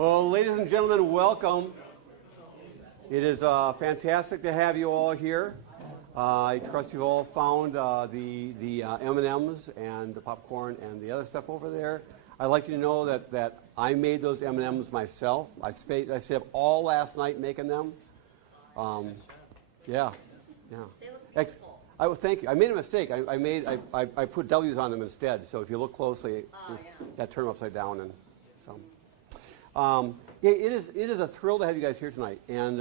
Well, ladies and gentlemen, welcome. It is fantastic to have you all here. I trust you've all found the M&Ms and the popcorn and the other stuff over there. I'd like you to know that I made those M&Ms myself. I stayed up all last night making them. Yeah. They look beautiful. Thank you. I made a mistake. I put W's on them instead. So if you look closely, that turned them upside down. And so, yeah, it is a thrill to have you guys here tonight. And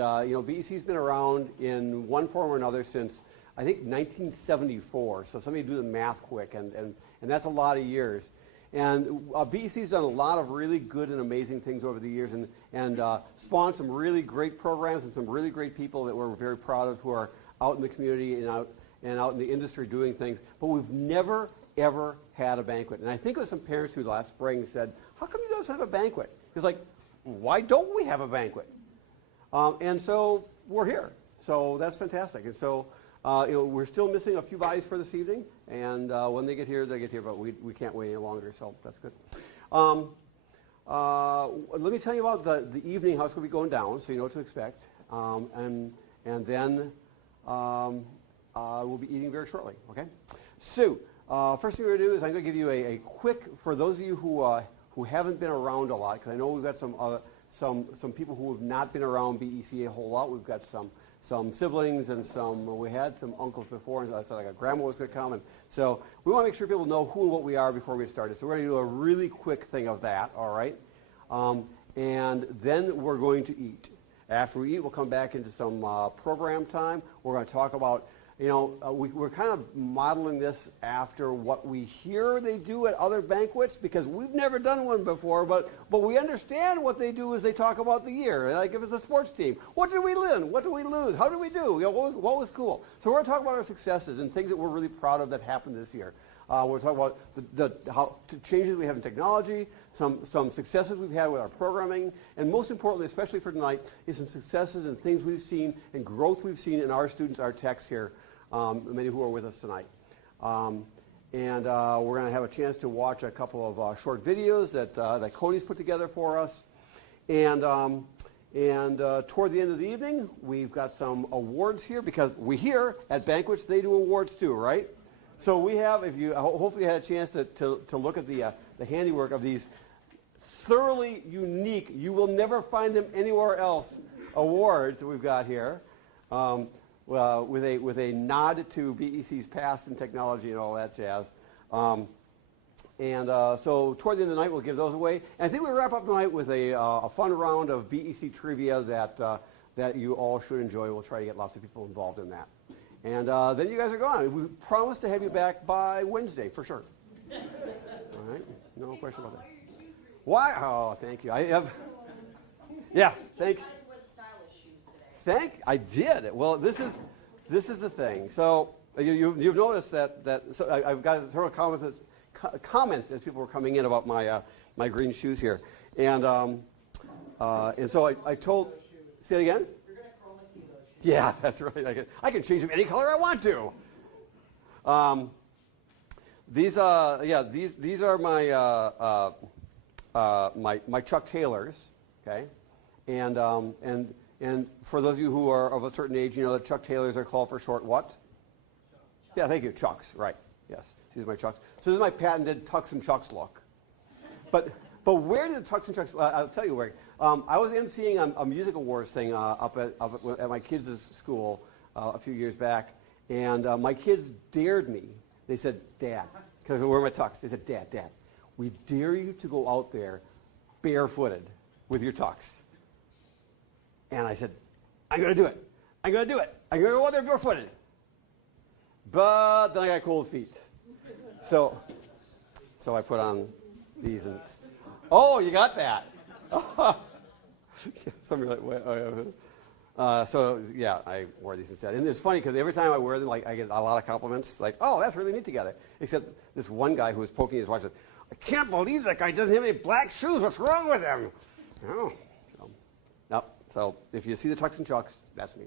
BEC's been around in one form or another since I think 1974. So somebody do the math quick, and that's a lot of years. And BEC's done a lot of really good and amazing things over the years, and spawned some really great programs and some really great people that we're very proud of who are out in the community and out in the industry doing things. But we've never, ever had a banquet. And I think it was some parents who last spring said, how come you guys don't have a banquet? It's like, why don't we have a banquet? And so we're here. So that's fantastic. And so we're still missing a few bodies for this evening. And when they get here, but we can't wait any longer, so that's good. Let me tell you about the evening, how it's going to be going down, so you know what to expect. And then we'll be eating very shortly, okay? So first thing we're going to do is I'm going to give you a quick, for those of you who haven't been around a lot, because I know we've got some people who have not been around BEC a whole lot. We've got some siblings and we had some uncles before, and so like a grandma was going to come. And so we want to make sure people know who and what we are before we get started. So we're going to do a really quick thing of that, all right? And then we're going to eat. After we eat, we'll come back into some program time. We're going to talk about, we're kind of modeling this after what we hear they do at other banquets, because we've never done one before, but we understand what they do is they talk about the year. Like if it's a sports team, what did we win? What did we lose? How did we do? What was cool? So we're going to talk about our successes and things that we're really proud of that happened this year. We're talking about the changes we have in technology, some successes we've had with our programming, and most importantly, especially for tonight, is some successes and things we've seen and growth we've seen in our students, our techs here, many who are with us tonight. And we're going to have a chance to watch a couple of short videos that Cody's put together for us. And toward the end of the evening, we've got some awards here, because we here at banquets, they do awards too, right? So we have, if you hopefully had a chance to look at the handiwork of these thoroughly unique, you will never find them anywhere else, awards that we've got here, with a nod to BEC's past in technology and all that jazz. So toward the end of the night, we'll give those away. And I think we'll wrap up tonight with a fun round of BEC trivia that you all should enjoy. We'll try to get lots of people involved in that. And then you guys are gone. We promise to have you back by Wednesday, for sure. All right? No question about that. Why? Oh, thank you. I have. Yes, thank you. I did. Well, this is the thing. So you've noticed that so I've got several comments as people were coming in about my green shoes here, and so I told. Say it again. Yeah, that's right. I can change them any color I want to. These are my Chuck Taylors, okay, and for those of you who are of a certain age, you know that Chuck Taylors are called for short what? Yeah, thank you, Chucks. Right. Yes, these are my Chucks. So this is my patented Tux and Chucks look. But where did the Tux and Chucks? I'll tell you where. I was emceeing a music awards thing up at my kids' school a few years back, and my kids dared me. They said, Dad, because I wear my tux. They said, Dad, we dare you to go out there barefooted with your tux. And I said, I'm going to do it. I'm going to do it. I'm going to go out there barefooted. But then I got cold feet. So I put on these and, oh, you got that. Somebody like, so yeah, I wore these instead. And it's funny because every time I wear them, like I get a lot of compliments, like, oh, that's really neat together. Except this one guy who was poking his wife said, I can't believe that guy doesn't have any black shoes. What's wrong with him? Oh, no. So if you see the Tux and Chucks, that's me.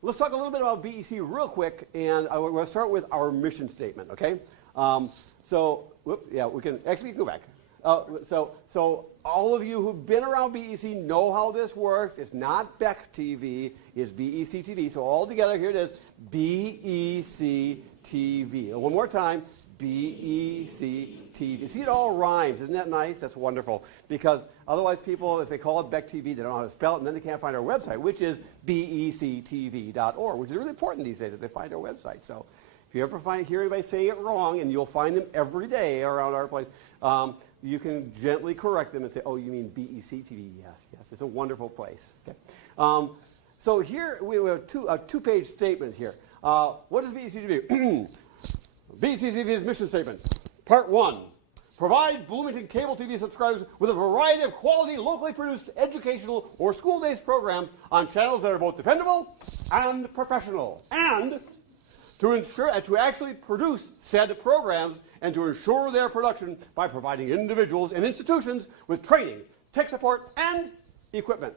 Let's talk a little bit about BEC real quick, and we're going to start with our mission statement, okay? We can go back. So all of you who've been around BEC know how this works. It's not BEC-TV, it's BEC-TV. So all together, here it is, BEC-TV. And one more time, BEC-TV. See, it all rhymes. Isn't that nice? That's wonderful. Because otherwise people, if they call it BEC-TV, they don't know how to spell it, and then they can't find our website, which is BECTV.org, which is really important these days that they find our website. So if you ever hear anybody saying it wrong, and you'll find them every day around our place, you can gently correct them and say, oh, you mean BEC-TV? Yes, it's a wonderful place. Okay. So here we have a two-page statement here. What is BEC-TV? BEC-TV's mission statement. Part 1. Provide Bloomington cable TV subscribers with a variety of quality, locally produced educational or school-based programs on channels that are both dependable and professional. And to ensure to actually produce said programs and to ensure their production by providing individuals and institutions with training, tech support, and equipment,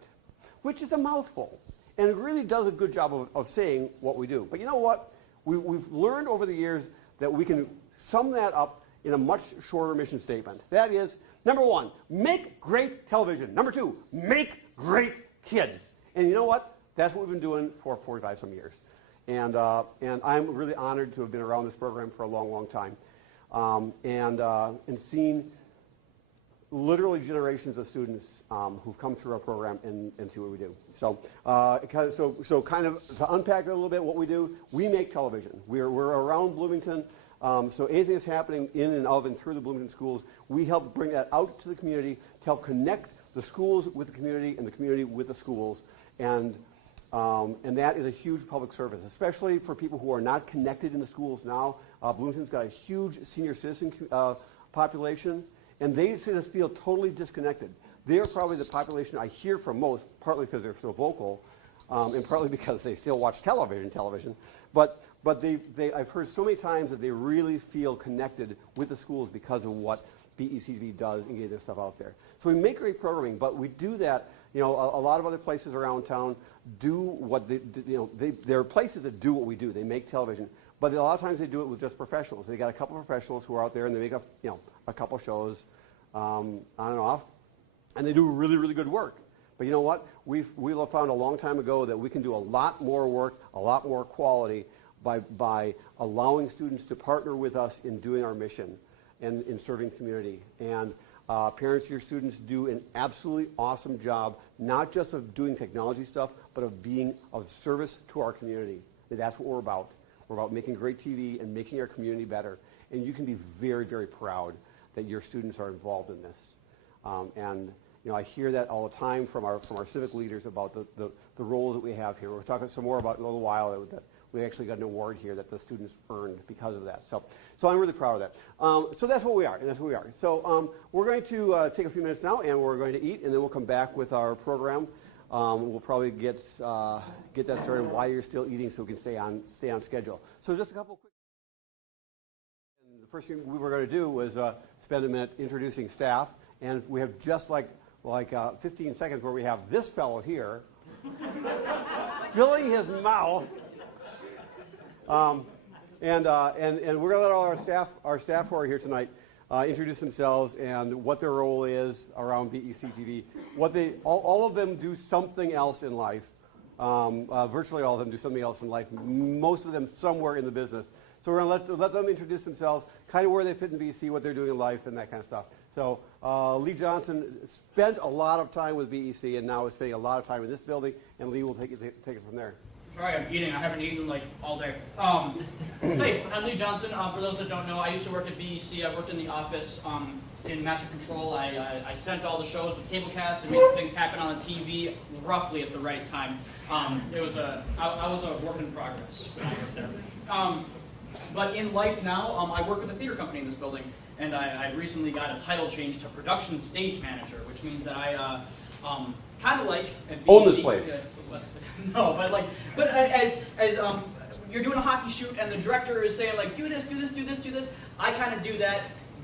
which is a mouthful. And it really does a good job of saying what we do. But you know what? We've learned over the years that we can sum that up in a much shorter mission statement. That is, number 1, make great television. Number 2, make great kids. And you know what? That's what we've been doing for 45 some years. And I'm really honored to have been around this program for a long, long time, and seen literally generations of students who've come through our program and see what we do. So, so kind of to unpack it a little bit, what we do, we make television. We're around Bloomington, so anything that's happening in and of and through the Bloomington schools, we help bring that out to the community to help connect the schools with the community and the community with the schools. And that is a huge public service, especially for people who are not connected in the schools now. Bloomington's got a huge senior citizen population, and they just feel totally disconnected. They're probably the population I hear from most, partly because they're so vocal, and partly because they still watch television. But I've heard so many times that they really feel connected with the schools because of what BEC-TV does and get this stuff out there. So we make great programming, but we do that. You know, a lot of other places around town do what there are places that do what we do. They make television, but a lot of times they do it with just professionals. They got a couple of professionals who are out there and they make a couple shows on and off, and they do really, really good work. But you know what? We found a long time ago that we can do a lot more work, a lot more quality by allowing students to partner with us in doing our mission and in serving the community. And parents of your students do an absolutely awesome job, not just of doing technology stuff, but of being of service to our community. That's what we're about. We're about making great TV and making our community better. And you can be very, very proud that your students are involved in this. And I hear that all the time from our civic leaders about the roles that we have here. We're talking some more about in a little while that we actually got an award here that the students earned because of that. So I'm really proud of that. So that's what we are, and that's what we are. So we're going to take a few minutes now, and we're going to eat, and then we'll come back with our program. We'll probably get that started while you're still eating, so we can stay on schedule. So just a couple quick. And the first thing we were going to do was spend a minute introducing staff, and we have just like 15 seconds where we have this fellow here filling his mouth. And we're going to let all our staff who are here tonight introduce themselves and what their role is around BEC-TV. All of them do something else in life. Virtually all of them do something else in life. Most of them somewhere in the business. So we're going to let them introduce themselves, kind of where they fit in BEC, what they're doing in life, and that kind of stuff. So Lee Johnson spent a lot of time with BEC and now is spending a lot of time in this building, and Lee will take it from there. Sorry, I'm eating. I haven't eaten all day. Hey, I'm Lee Johnson. For those that don't know, I used to work at BEC. I worked in the office in Master Control. I sent all the shows with Cablecast and made things happen on the TV roughly at the right time. I was a work in progress when I worked there. But in life now, I work with a theater company in this building, and I recently got a title change to production stage manager, which means that I kind of like at BEC, own this place. No, but as you're doing a hockey shoot and the director is saying do this, do this, do this, do this, I kind of do that,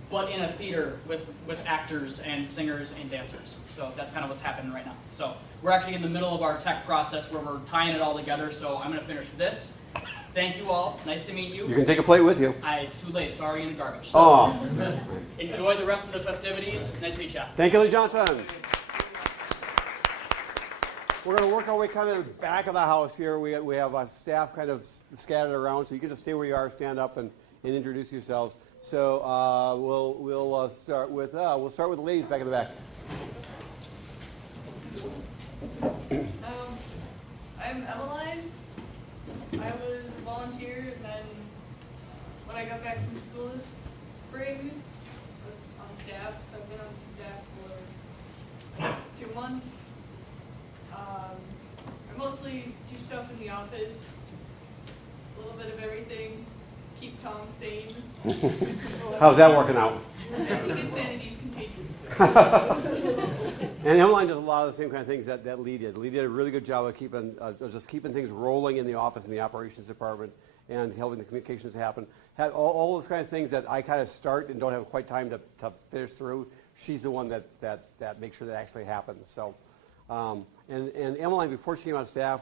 but in a theater with actors and singers and dancers. So that's kind of what's happening right now. So we're actually in the middle of our tech process where we're tying it all together. So I'm going to finish this, Thank you all. Nice to meet you. You can take a plate with you. It's too late. It's already in the garbage. So Oh. enjoy the rest of the festivities. Nice to meet you. Thank you, Lee Johnson. We're going to work our way kind of back of the house here. We have staff kind of scattered around, so you can just stay where you are, stand up, and introduce yourselves. So we'll start with the ladies back in the back. I'm Emmeline. I was a volunteer, and then when I got back from school this spring, I was on staff. So I've been on staff for like 2 months. I mostly do stuff in the office, a little bit of everything, keep Tom sane. How's that working out? I think insanity is contagious. And Emmeline does a lot of the same kind of things that Lee did. Lee did a really good job of keeping things rolling in the office in the operations department and helping the communications happen. Had all those kind of things that I kind of start and don't have quite time to finish through. She's the one that makes sure that actually happens. So, and Emmeline, before she came on staff,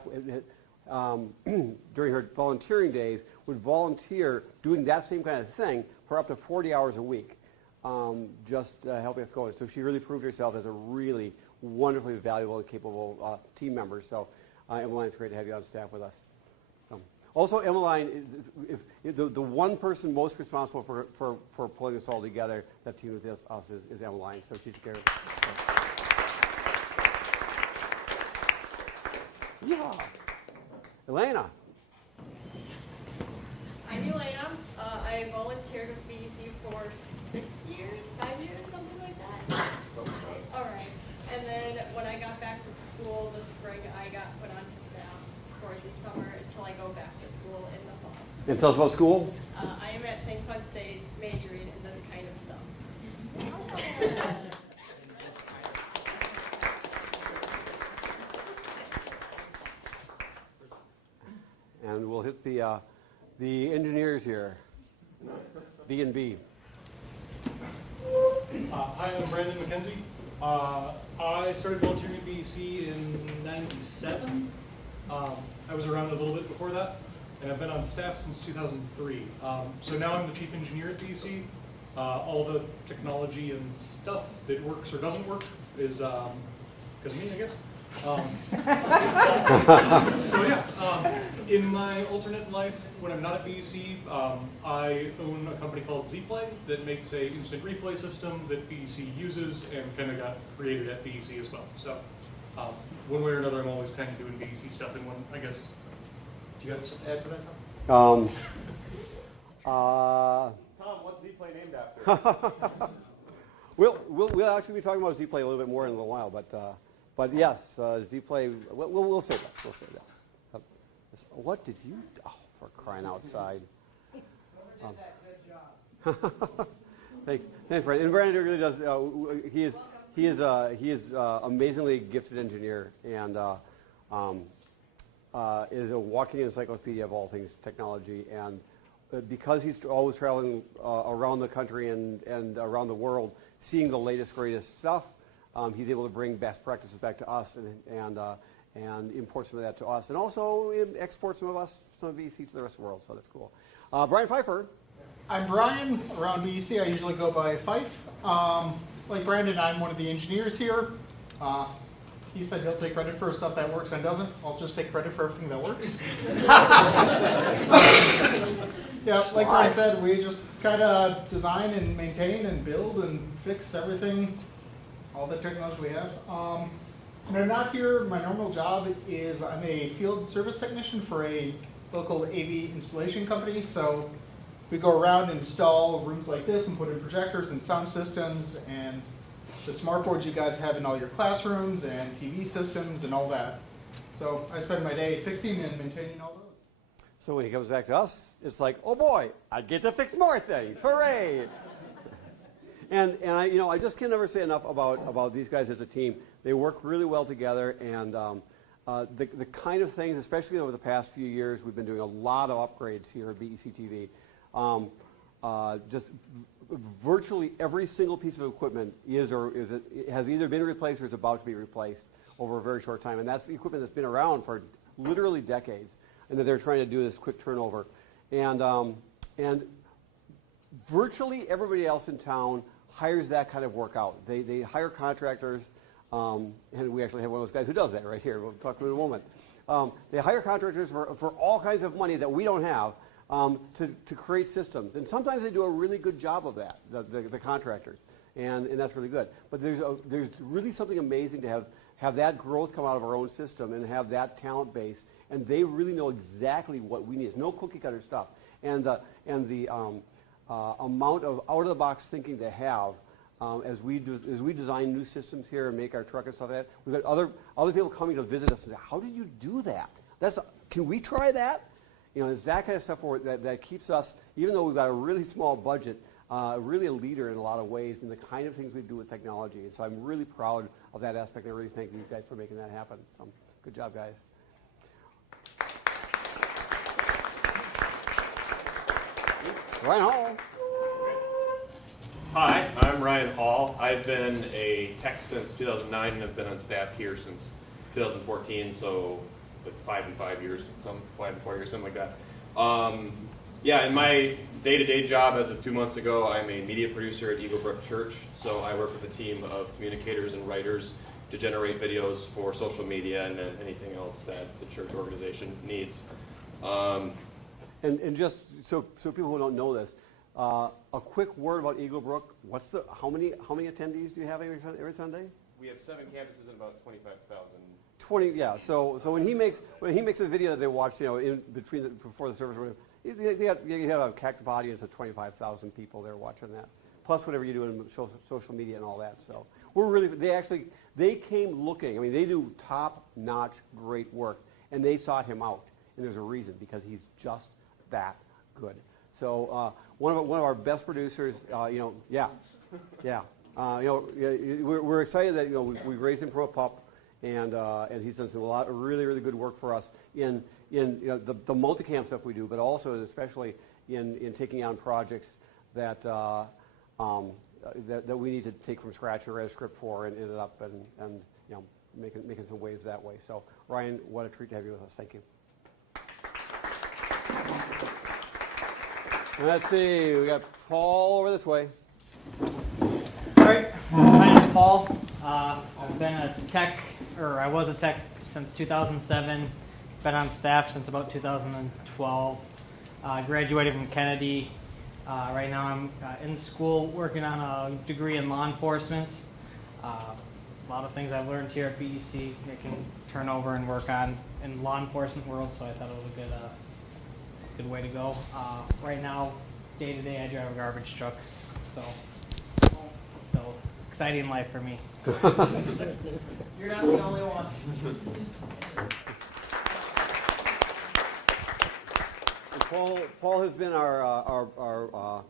during her volunteering days, would volunteer doing that same kind of thing for up to 40 hours a week. Just helping us go. So she really proved herself as a really wonderfully valuable and capable team member. So Emmeline, it's great to have you on staff with us. Also, Emmeline, the one person most responsible for pulling this all together, that team with us is Emmeline. So she's care. Yeah. Elena. I'm Elena. I volunteered with BEC for 5 years, something like that. All right. And then when I got back from school this spring, I got put onto staff for the summer until I go back to school in the fall. And tell us about school. I am at St. Cloud State majoring in this kind of stuff. And we'll hit the engineers here. B&B. Hi, I'm Brandon McKenzie. I started volunteering at BEC in '97. I was around a little bit before that, and I've been on staff since 2003. So now I'm the chief engineer at BEC. All the technology and stuff that works or doesn't work is because of me, I guess. So yeah, in my alternate life, when I'm not at BEC, I own a company called Z-Play that makes a instant replay system that BEC uses and kind of got created at BEC as well. So one way or another, I'm always kind of doing BEC stuff. And when, I guess, do you have something to add to that, Tom? Tom, what's Z-Play named after? We'll actually be talking about Z-Play a little bit more in a little while, but yes, Z-Play. We'll say that. We'll say that. What did you? Oh, for crying outside! Thanks, Brandon. And Brandon really does. He is amazingly gifted engineer and is a walking encyclopedia of all things technology. And because he's always traveling around the country and around the world, seeing the latest, greatest stuff, he's able to bring best practices back to us and import some of that to us, and also export some of BEC to the rest of the world. So that's cool. Brian Pfeiffer. I'm Brian. Around BEC, I usually go by Fife. Like Brandon, I'm one of the engineers here. He said he'll take credit for stuff that works and doesn't. I'll just take credit for everything that works. Yeah, like Brian said, we just kind of design and maintain and build and fix everything, all the technology we have. When I'm not here, my normal job is I'm a field service technician for a local AV installation company. So we go around and install rooms like this and put in projectors and sound systems and the smart boards you guys have in all your classrooms and TV systems and all that. So I spend my day fixing and maintaining all those. So when he comes back to us, it's like, oh boy, I get to fix more things! Hooray! And I just can never say enough about these guys as a team. They work really well together, and the kind of things, especially over the past few years, we've been doing a lot of upgrades here at BEC-TV. Just virtually every single piece of equipment has either been replaced or is about to be replaced over a very short time, and that's the equipment that's been around for literally decades. and that they're trying to do this quick turnover. And virtually everybody else in town hires that kind of work out. They hire contractors, and we actually have one of those guys who does that right here. We'll talk to him in a moment. They hire contractors for all kinds of money that we don't have to create systems. And sometimes they do a really good job of that, the contractors, and that's really good. But there's really something amazing to have that growth come out of our own system and have that talent base, and they really know exactly what we need. It's no cookie cutter stuff. And the amount of out-of-the-box thinking they have as we design new systems here and make our truck and stuff like that. We've got other people coming to visit us and say, how do you do that? Can we try that? It's that kind of stuff that keeps us, even though we've got a really small budget, really a leader in a lot of ways in the kind of things we do with technology. And so I'm really proud of that aspect, and I really thank you guys for making that happen. So good job, guys. Ryan Hall. Hi, I'm Ryan Hall. I've been a tech since 2009 and have been on staff here since 2014, so like 5 years, 5 and 4 years, something like that. In my day-to-day job as of 2 months ago, I'm a media producer at Eagle Brook Church, so I work with a team of communicators and writers to generate videos for social media and then anything else that the church organization needs. And just so people who don't know this, a quick word about Eagle Brook. How many attendees do you have every Sunday? We have 7 campuses and about 25,000. 20, yeah. So when he makes a video that they watch, in between before the service, you have a captive audience of 25,000 people there watching that, plus whatever you do in social media and all that. So they came looking. I mean, they do top-notch, great work, and they sought him out, and there's a reason, because he's just that good. So one of our best producers, we're excited that we raised him from a pup, and he's done a lot of really good work for us in the multicam stuff we do, but also and especially in taking on projects that we need to take from scratch or write a script for and end it up and making some waves that way. So Ryan, what a treat to have you with us. Thank you. Let's see, we got Paul over this way. All right, my name is Paul. I've been a tech, or I was a tech since 2007. Been on staff since about 2012. Graduated from Kennedy. Right now I'm in school working on a degree in law enforcement. A lot of things I've learned here at BEC I can turn over and work on in law enforcement world, so I thought it was a good way to go. Right now, day to day, I drive a garbage truck, so exciting life for me. You're not the only one. And Paul has been our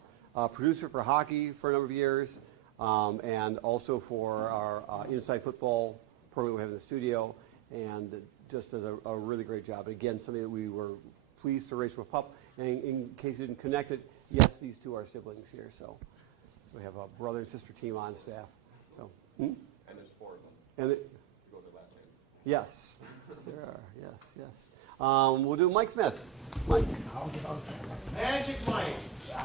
producer for hockey for a number of years, and also for our inside football program we have in the studio, and just does a really great job. Again, something that we were pleased to raise from a pup. And in case you didn't connect it, yes, these two are siblings here. So we have a brother and sister team on staff. So And there's 4 of them. and You go with their last name. yes, there are. Yes. We'll do Mike Smith. Mike. Magic Mike.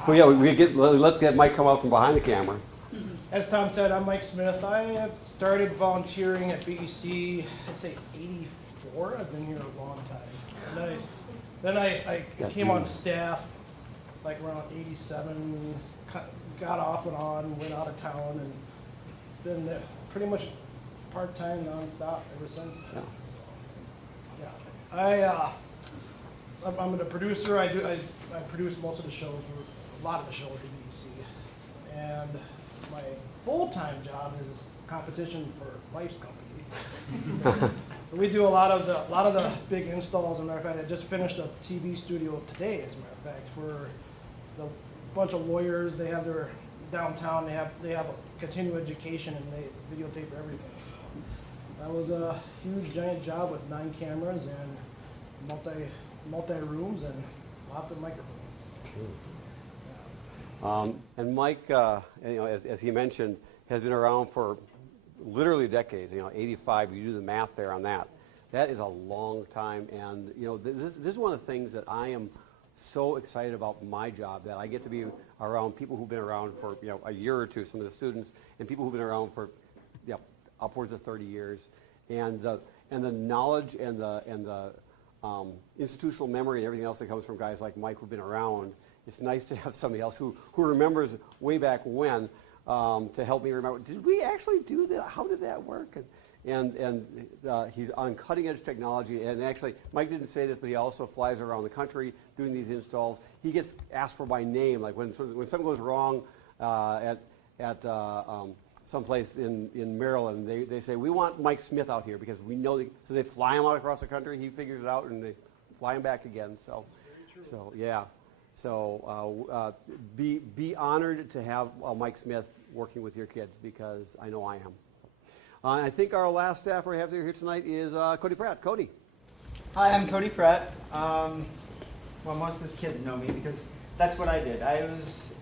Well, yeah, let that Mike come out from behind the camera. As Tom said, I'm Mike Smith. I have started volunteering at BEC, I'd say 84. I've been here a long time. Then I came on staff like around 87, got off and on, went out of town, and been there pretty much part-time, non-stop ever since. Yeah. I'm a producer. I produce most of the shows, or a lot of the shows at BEC. And my full-time job is competition for Life's Company. We do a lot of the big installs. As a matter of fact, I just finished a TV studio today. As a matter of fact, for a bunch of lawyers. They have their downtown. They have a continuing education, and they videotape everything. So that was a huge, giant job with 9 cameras and multi rooms and lots of microphones. And Mike, as he mentioned, has been around for literally decades. 85. You do the math there on that. That is a long time, and you know, this is one of the things that I am so excited about my job, that I get to be around people who've been around for, you know, a year or two, some of the students, and people who've been around for, you know, upwards of 30 years, and the knowledge and the institutional memory and everything else that comes from guys like Mike who've been around. It's nice to have somebody else who remembers way back when to help me remember. Did we actually do that? How did that work? And he's on cutting edge technology, and actually Mike didn't say this, but he also flies around the country doing these installs. He gets asked for by name, like when something goes wrong at someplace in Maryland, they say, we want Mike Smith out here because we know so they fly him out across the country. He figures it out and they fly him back again. So yeah. So be honored to have Mike Smith working with your kids, because I know I am. I think our last staffer we have here tonight is Cody Pratt. Cody. Hi, I'm Cody Pratt. Well, most of the kids know me because that's what I did. I was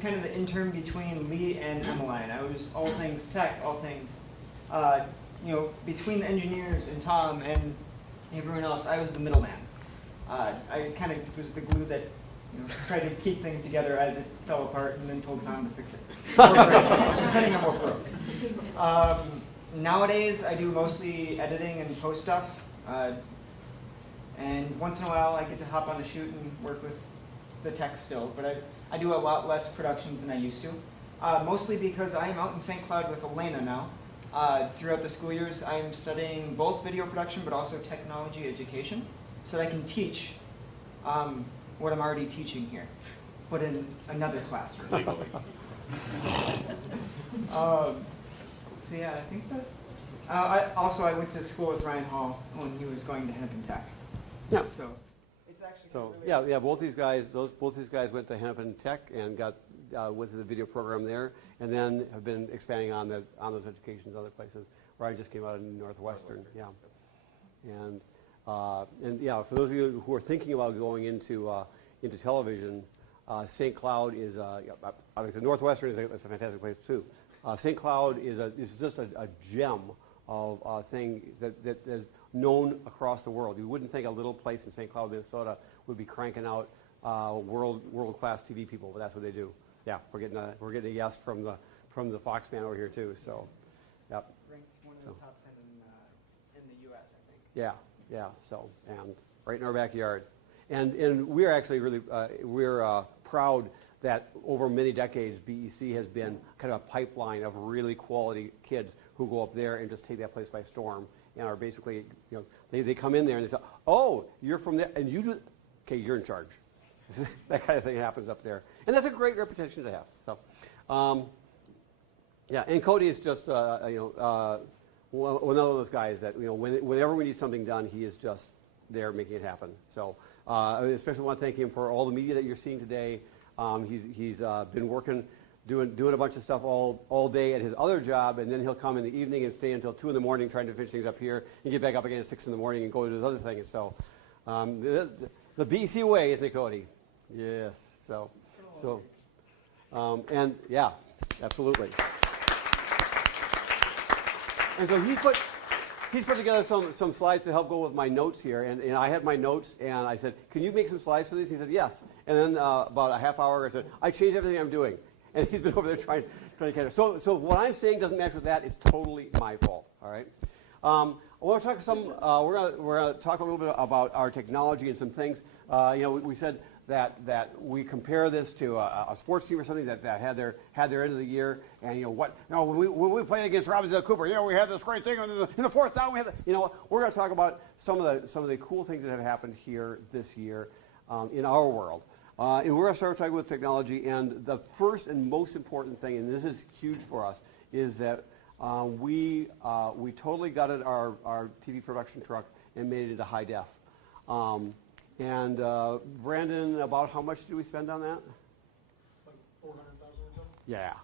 kind of the intern between Lee and Emmeline. I was all things tech, all things, between the engineers and Tom and everyone else. I was the middleman. I kind of was the glue that tried to keep things together as it fell apart, and then told Tom to fix it. Depending on what broke. Nowadays, I do mostly editing and post stuff, and once in a while I get to hop on the shoot and work with the tech still, but I do a lot less productions than I used to, mostly because I am out in St. Cloud with Elena now. Throughout the school years, I am studying both video production but also technology education, so that I can teach what I'm already teaching here, but in another classroom. So yeah, I think that. I went to school with Ryan Hall when he was going to Hennepin Tech. Yeah. So it's actually. So really yeah. Both these guys went to Hennepin Tech and went to the video program there, and then have been expanding on those educations other places. Ryan just came out of Northwestern. Yeah. And for those of you who are thinking about going into television, St. Cloud is obviously Northwestern is a fantastic place too. St. Cloud is just a gem of a thing that is known across the world. You wouldn't think a little place in St. Cloud, Minnesota would be cranking out world-class TV people, but that's what they do. Yeah, we're getting a yes from the Fox man over here too. So, yep. Ranked one of the top 10 in the U.S. I think. Yeah. So, and right in our backyard, and we're actually really we're proud that over many decades, BEC has been kind of a pipeline of really quality kids who go up there and just take that place by storm, and are basically, they come in there and they say, oh, you're from there, and you do, okay, you're in charge. That kind of thing happens up there. And that's a great reputation to have. So, and Cody is just, one of those guys that, whenever we need something done, he is just there making it happen. So, I especially want to thank him for all the media that you're seeing today. He's been working, doing a bunch of stuff all day at his other job, and then he'll come in the evening and stay until 2 in the morning trying to finish things up here, and get back up again at 6 in the morning and go to his other thing. And so, the BEC way, isn't it, Cody? Yes. And yeah, absolutely. And so he's put together some slides to help go with my notes here, and I had my notes, and I said, can you make some slides for these? He said, yes. And then about a half hour, I said, I changed everything I'm doing. And he's been over there trying to catch up. So what I'm saying doesn't match with that. It's totally my fault, all right? I want to talk we're going to talk a little bit about our technology and some things. We said that we compare this to a sports team or something that had their end of the year, and when we played against Robinson Cooper, we had this great thing in the fourth down. We had we're going to talk about some of the cool things that have happened here this year in our world, and we're going to start talking with technology. And the first and most important thing, and this is huge for us, is that we totally gutted our TV production truck and made it into high def. And Brandon, about how much do we spend on that? Like 400,000 or so? Yeah,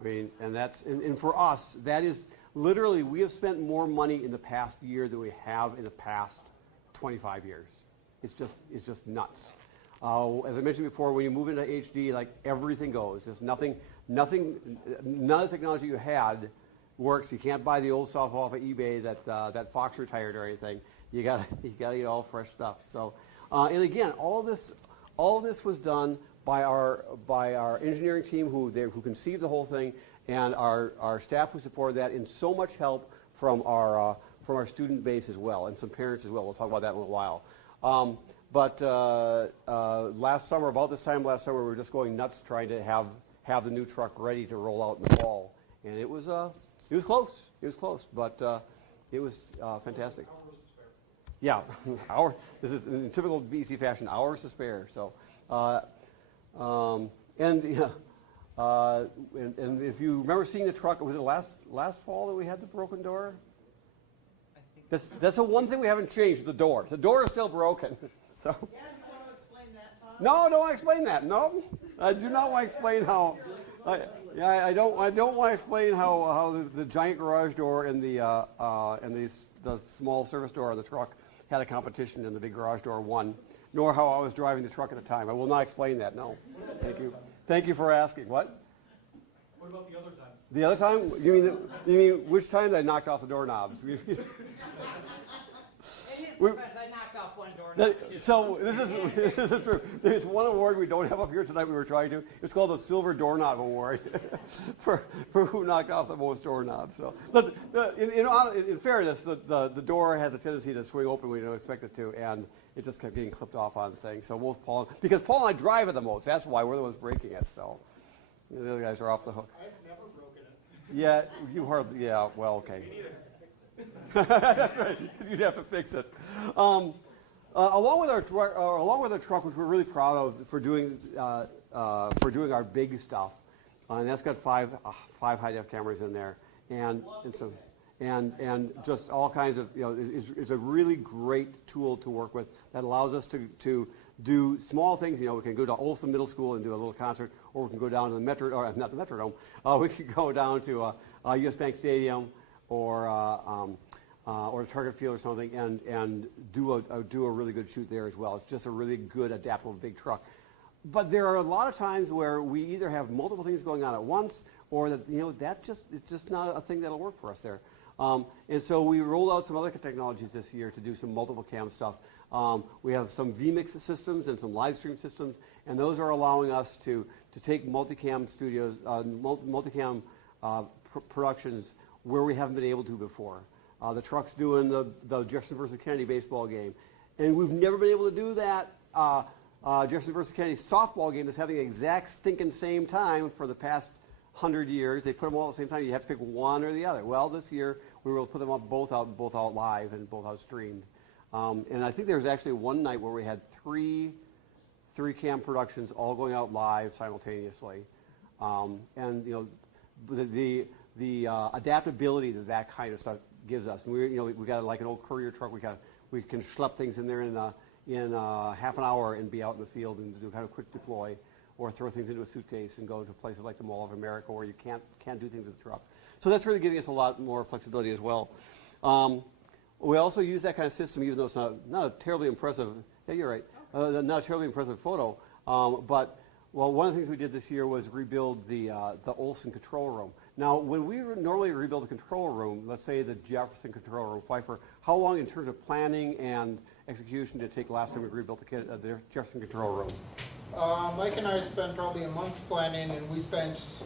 I mean, and that's and for us, that is literally, we have spent more money in the past year than we have in the past 25 years. It's just nuts. As I mentioned before, when you move into HD, like everything goes. There's nothing, none of the technology you had works. You can't buy the old stuff off of eBay that Fox retired or anything. you gotta eat all fresh stuff. So, and again, all this was done by our engineering team who conceived the whole thing, and our staff who supported that, and so much help from our student base as well, and some parents as well. We'll talk about that in a little while. But last summer, about this time last summer, we were just going nuts trying to have the new truck ready to roll out in the fall, and it was close. It was close, but it was fantastic. Yeah, this is in typical BEC fashion, hours to spare. So, and if you remember seeing the truck, was it last fall that we had the broken door? That's the one thing we haven't changed, the door. The door is still broken. So. Yeah, do you want to explain that, Tom? No, I don't want to explain that. No, I do not want to explain how. I don't want to explain how the giant garage door and the small service door on the truck had a competition and the big garage door won. Nor how I was driving the truck at the time. I will not explain that. No, thank you. Thank you for asking. What? What about the other time? The other time? You mean which time I knocked off the doorknobs? I knocked off one door. So this is true. There's one award we don't have up here tonight. We were trying to. It's called the Silver Doorknob Award for who knocked off the most doorknobs. So, but in fairness, the door has a tendency to swing open when you don't expect it to, and it just kept getting clipped off on things. So because Paul and I drive it the most. That's why we're the ones breaking it. So the other guys are off the hook. I've never broken it. Yeah, you hardly. Yeah, well, okay. That's right. You'd have to fix it. Along with our truck, which we're really proud of for doing our big stuff, and that's got five high def cameras in there, and just all kinds of is a really great tool to work with that allows us to do small things. We can go to Olson Middle School and do a little concert, or we can go down to the not the Metrodome. We could go down to US Bank Stadium or the Target Field or something, and do a really good shoot there as well. It's just a really good adaptable big truck. But there are a lot of times where we either have multiple things going on at once, or that it's just not a thing that'll work for us there. And so we rolled out some other technologies this year to do some multiple cam stuff. We have some vMix systems and some live stream systems, and those are allowing us to take multicam studios, multicam productions where we haven't been able to before. The truck's doing the Jefferson versus Kennedy baseball game, and we've never been able to do that. Jefferson versus Kennedy softball game is having the exact stinking same time for the past 100 years. They put them all at the same time. You have to pick one or the other. Well, this year we were able to put them up both out live and both out streamed. And I think there was actually one night where we had three cam productions all going out live simultaneously. And the adaptability that kind of stuff gives us. And we got like an old courier truck. We can schlep things in there in half an hour and be out in the field and do kind of quick deploy, or throw things into a suitcase and go to places like the Mall of America where you can't do things with the truck. So that's really giving us a lot more flexibility as well. We also use that kind of system, even though it's not a terribly impressive. Yeah, you're right. Not a terribly impressive photo, but one of the things we did this year was rebuild the Olson control room. Now, when we normally rebuild a control room, let's say the Jefferson control room, Pfeiffer, how long in terms of planning and execution did it take last time we rebuilt the Jefferson control room? Mike and I spent probably a month planning, and we spent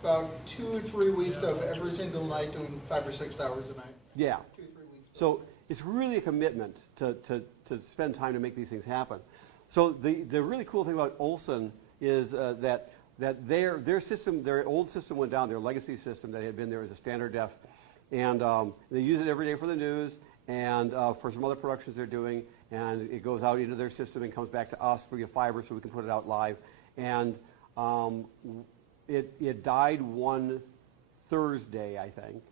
about 2 or 3 weeks of every single night doing 5 or 6 hours a night. Yeah. 2 or 3 weeks. So it's really a commitment to spend time to make these things happen. So the really cool thing about Olson is that their system, their old system went down, their legacy system that had been there as a standard def, and they use it every day for the news and for some other productions they're doing, and it goes out into their system and comes back to us via fiber so we can put it out live. And it died one Thursday, I think,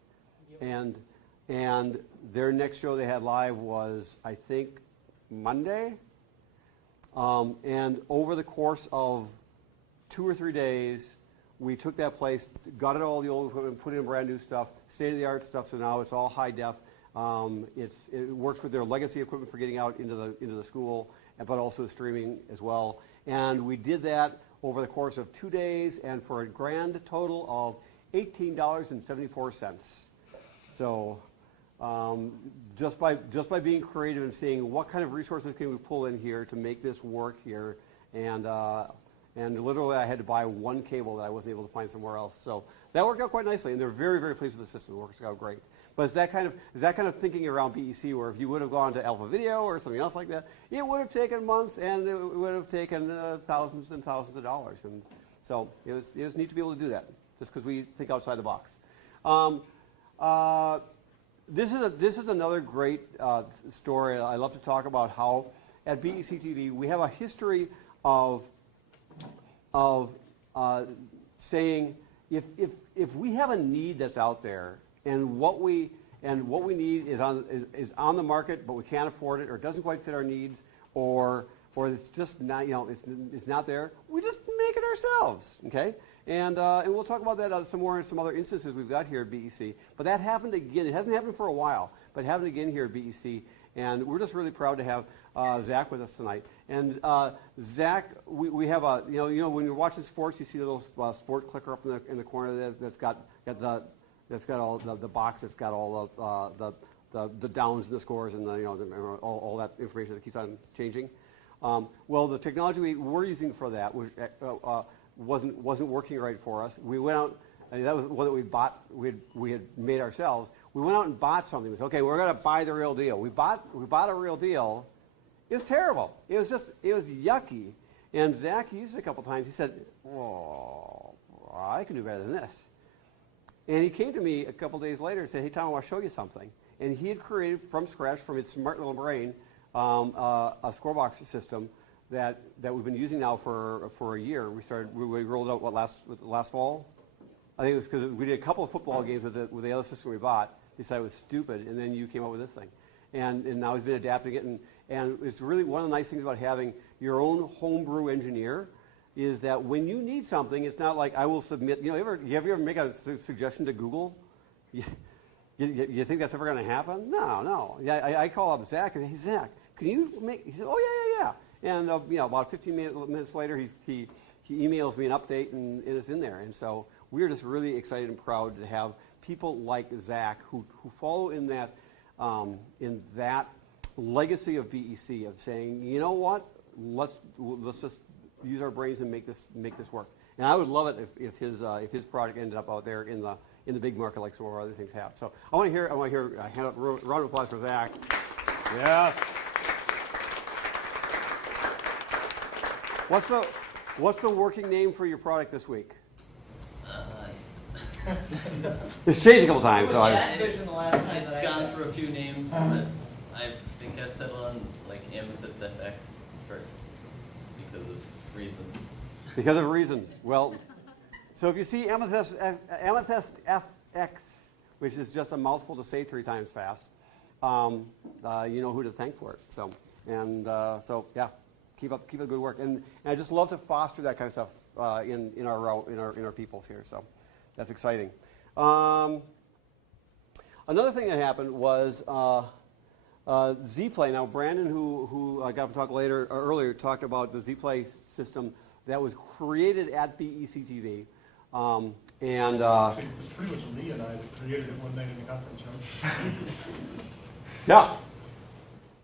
and their next show they had live was, I think, Monday. And over the course of 2 or 3 days, we took that place, got it all the old equipment, put in brand new stuff, state-of-the-art stuff. So now it's all high def. It works with their legacy equipment for getting out into the school, but also streaming as well. And we did that over the course of 2 days, and for a grand total of $18.74. So just by being creative and seeing what kind of resources can we pull in here to make this work here, and literally I had to buy one cable that I wasn't able to find somewhere else. So that worked out quite nicely, and they're very, very pleased with the system. It works out great. But it's that kind of thinking around BEC where if you would have gone to Alpha Video or something else like that, it would have taken months and it would have taken thousands and thousands of dollars. And so it was neat to be able to do that, just because we think outside the box. This is another great story. I love to talk about how at BEC-TV we have a history of saying if we have a need that's out there and what we need is on the market, but we can't afford it, or it doesn't quite fit our needs, or it's just not, it's not there, we just make it ourselves, okay? And we'll talk about that some more in some other instances we've got here at BEC. But that happened again. It hasn't happened for a while, but it happened again here at BEC. And we're just really proud to have Zach with us tonight. And Zach, we have a, when you're watching sports, you see the little sport clicker up in the corner that's got all the box that's got all the downs and the scores and all that information that keeps on changing. Well, the technology we were using for that wasn't working right for us. We went out, and that was one that we bought. We had made ourselves. We went out and bought something. We said, okay, we're going to buy the real deal. We bought a real deal. It was terrible. It was yucky. And Zach used it a couple times. He said, "Oh, I can do better than this." And he came to me a couple days later and said, "Hey, Tom, I want to show you something." And he had created from scratch, from his smart little brain, a scorebox system that we've been using now for a year. We rolled out last fall. I think it was because we did a couple of football games with the other system we bought. Decided it was stupid, and then you came up with this thing, and now he's been adapting it. And it's really one of the nice things about having your own homebrew engineer is that when you need something, it's not like I will submit. You ever make a suggestion to Google? You think that's ever going to happen? No. Yeah, I call up Zach and say, "Hey, Zach, can you make?" He said, "Oh yeah. And about 15 minutes later, he emails me an update, and it's in there. And so we're just really excited and proud to have people like Zach who follow in that legacy of BEC of saying, you know what, let's just use our brains and make this work. And I would love it if his product ended up out there in the big market like some of our other things have. So I want to hear a round of applause for Zach. Yes. What's the working name for your product this week? It's changed a couple times. So It's gone through a few names, but I think I've settled on like Amethyst FX because of reasons. Because of reasons. Well, so if you see Amethyst FX, which is just a mouthful to say 3 times fast, you know who to thank for it. So yeah, keep up the good work. And I just love to foster that kind of stuff in our peoples here. So that's exciting. Another thing that happened was Z-Play. Now, Brandon, who I got to talk earlier, talked about the Z-Play system that was created at BEC-TV. And it was pretty much Lee and I that created it one night in the conference room. Yeah.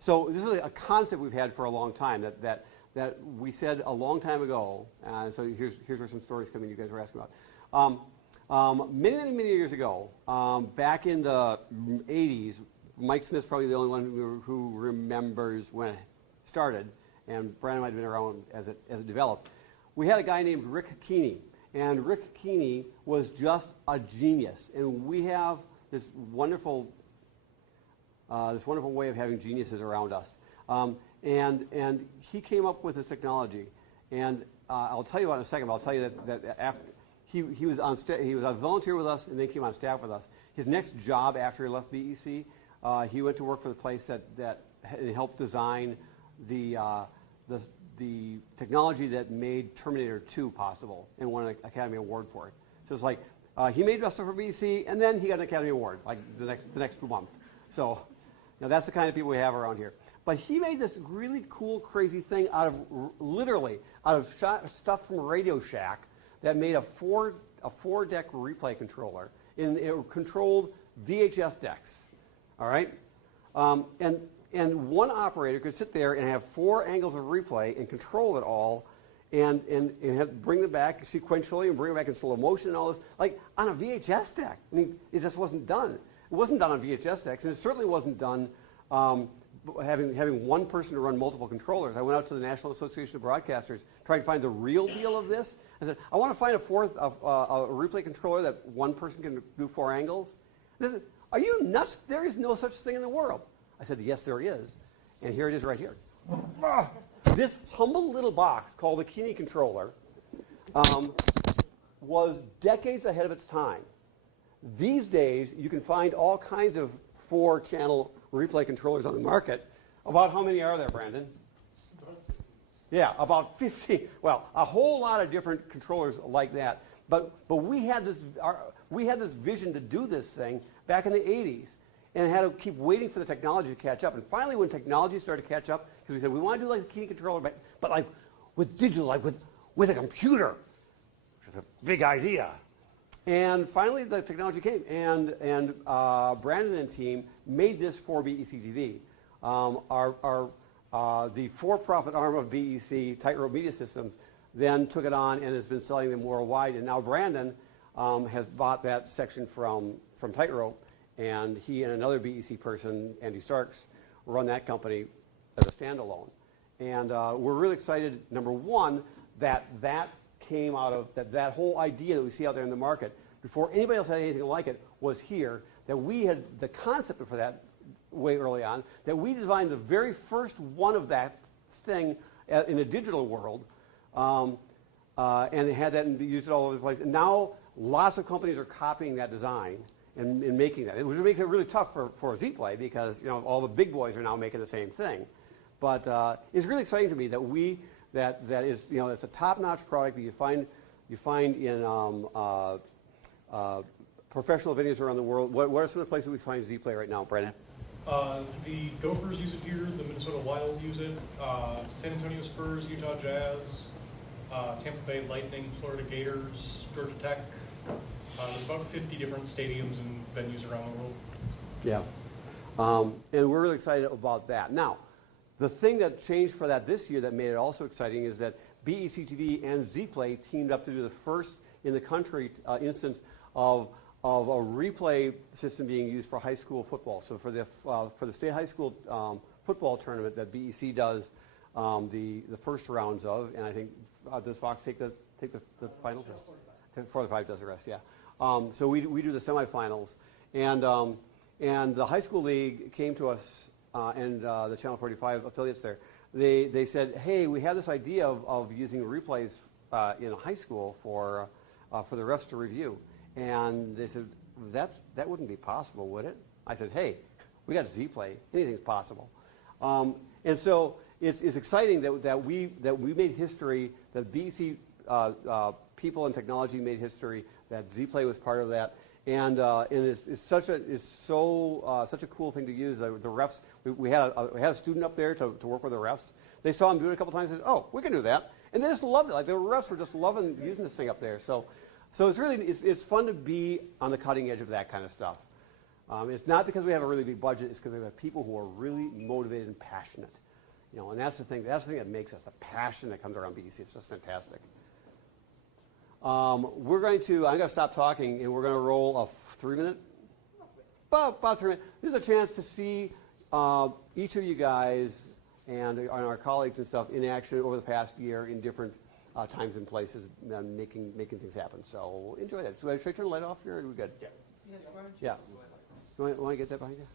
So this is a concept we've had for a long time that we said a long time ago. So here's where some stories come in. You guys were asking about. Many years ago, back in the 80s, Mike Smith's probably the only one who remembers when it started, and Brandon might have been around as it developed. We had a guy named Rick Keeney, and Rick Keeney was just a genius. And we have this wonderful way of having geniuses around us. And he came up with this technology, and I'll tell you about it in a second. But I'll tell you that after. He was a volunteer with us and then came on staff with us. His next job after he left BEC, he went to work for the place that helped design the technology that made Terminator 2 possible and won an Academy Award for it. So it's like he made stuff for BEC and then he got an Academy Award like the next month. So that's the kind of people we have around here. But he made this really cool, crazy thing out of stuff from Radio Shack that made a four-deck replay controller, and it controlled VHS decks. All right? And one operator could sit there and have 4 angles of replay and control it all and bring them back sequentially and bring them back in slow motion and all this, like on a VHS deck. I mean, it just wasn't done. It wasn't done on VHS decks, and it certainly wasn't done having one person to run multiple controllers. I went out to the National Association of Broadcasters trying to find the real deal of this. I said, I want to find a replay controller that one person can do 4 angles. They said, are you nuts? There is no such thing in the world. I said, yes, there is. And here it is right here. This humble little box called the Kini controller was decades ahead of its time. These days, you can find all kinds of 4-channel replay controllers on the market. About how many are there, Brandon? Yeah, about 50. Well, a whole lot of different controllers like that. But we had this vision to do this thing back in the 80s, and had to keep waiting for the technology to catch up. And finally, when technology started to catch up, because we said we want to do like the Kini controller, but like with digital, like with a computer, which is a big idea. And finally, the technology came, and Brandon and team made this for BEC-TV. The for-profit arm of BEC, Tightrope Media Systems, then took it on and has been selling them worldwide. And now Brandon has bought that section from Tightrope, and he and another BEC person, Andy Starks, run that company as a standalone. And we're really excited, number one, that came out of that whole idea that we see out there in the market, before anybody else had anything like it, was here, that we had the concept for that way early on, that we designed the very first one of that thing in a digital world, and had that and used it all over the place. And now lots of companies are copying that design and making that, which makes it really tough for Z-Play, because all the big boys are now making the same thing. But it's really exciting to me that that is it's a top-notch product that you find in professional venues around the world. What are some of the places we find Z-Play right now, Brandon? The Gophers use it here. The Minnesota Wild use it. San Antonio Spurs, Utah Jazz, Tampa Bay Lightning, Florida Gators, Georgia Tech. There's about 50 different stadiums and venues around the world. Yeah, and we're really excited about that. Now, the thing that changed for that this year that made it also exciting is that BEC-TV and Z-Play teamed up to do the first in the country instance of a replay system being used for high school football. So for the state high school football tournament that BEC does the first rounds of, and I think does Fox take the finals? 45 does the rest, yeah. So we do the semifinals, and the high school league came to us and the Channel 45 affiliates there. They said, hey, we have this idea of using replays in a high school for the refs to review. And they said, that wouldn't be possible, would it? I said, hey, we got Z-Play. Anything's possible. And so it's exciting that we made history, that BEC people and technology made history, that Z-Play was part of that. And it's such a cool thing to use. The refs, we had a student up there to work with the refs. They saw him do it a couple times and said, oh, we can do that. And they just loved it. Like the refs were just loving using this thing up there. So it's really it's fun to be on the cutting edge of that kind of stuff. It's not because we have a really big budget. It's because we have people who are really motivated and passionate. And that's the thing. That's the thing that makes us, the passion that comes around BEC. It's just fantastic. I'm going to stop talking, and we're going to roll a 3-minute, about 3 minutes. This is a chance to see each of you guys and our colleagues and stuff in action over the past year in different times and places, making things happen. So enjoy that. Should I turn the light off here, or are we good? Yeah. You want to get that behind you?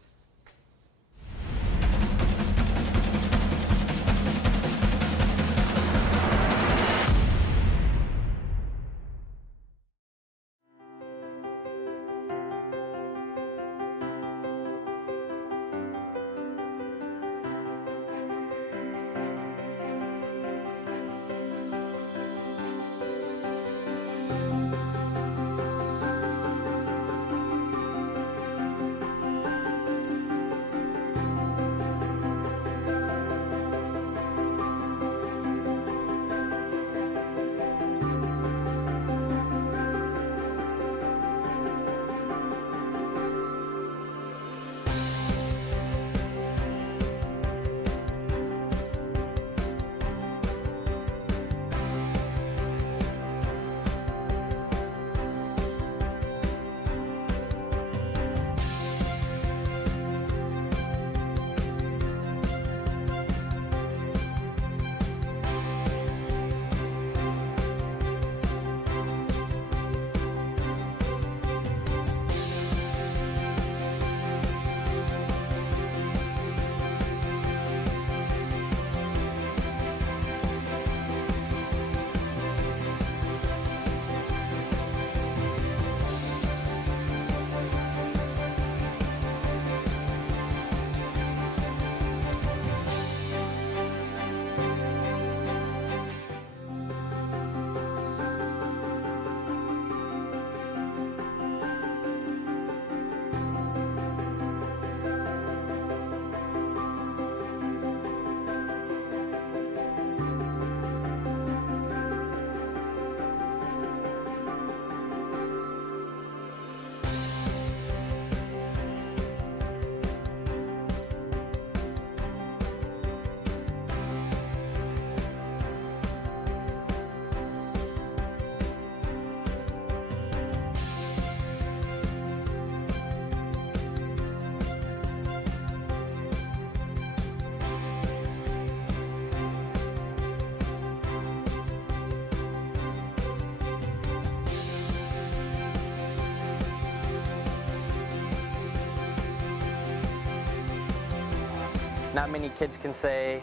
not many kids can say,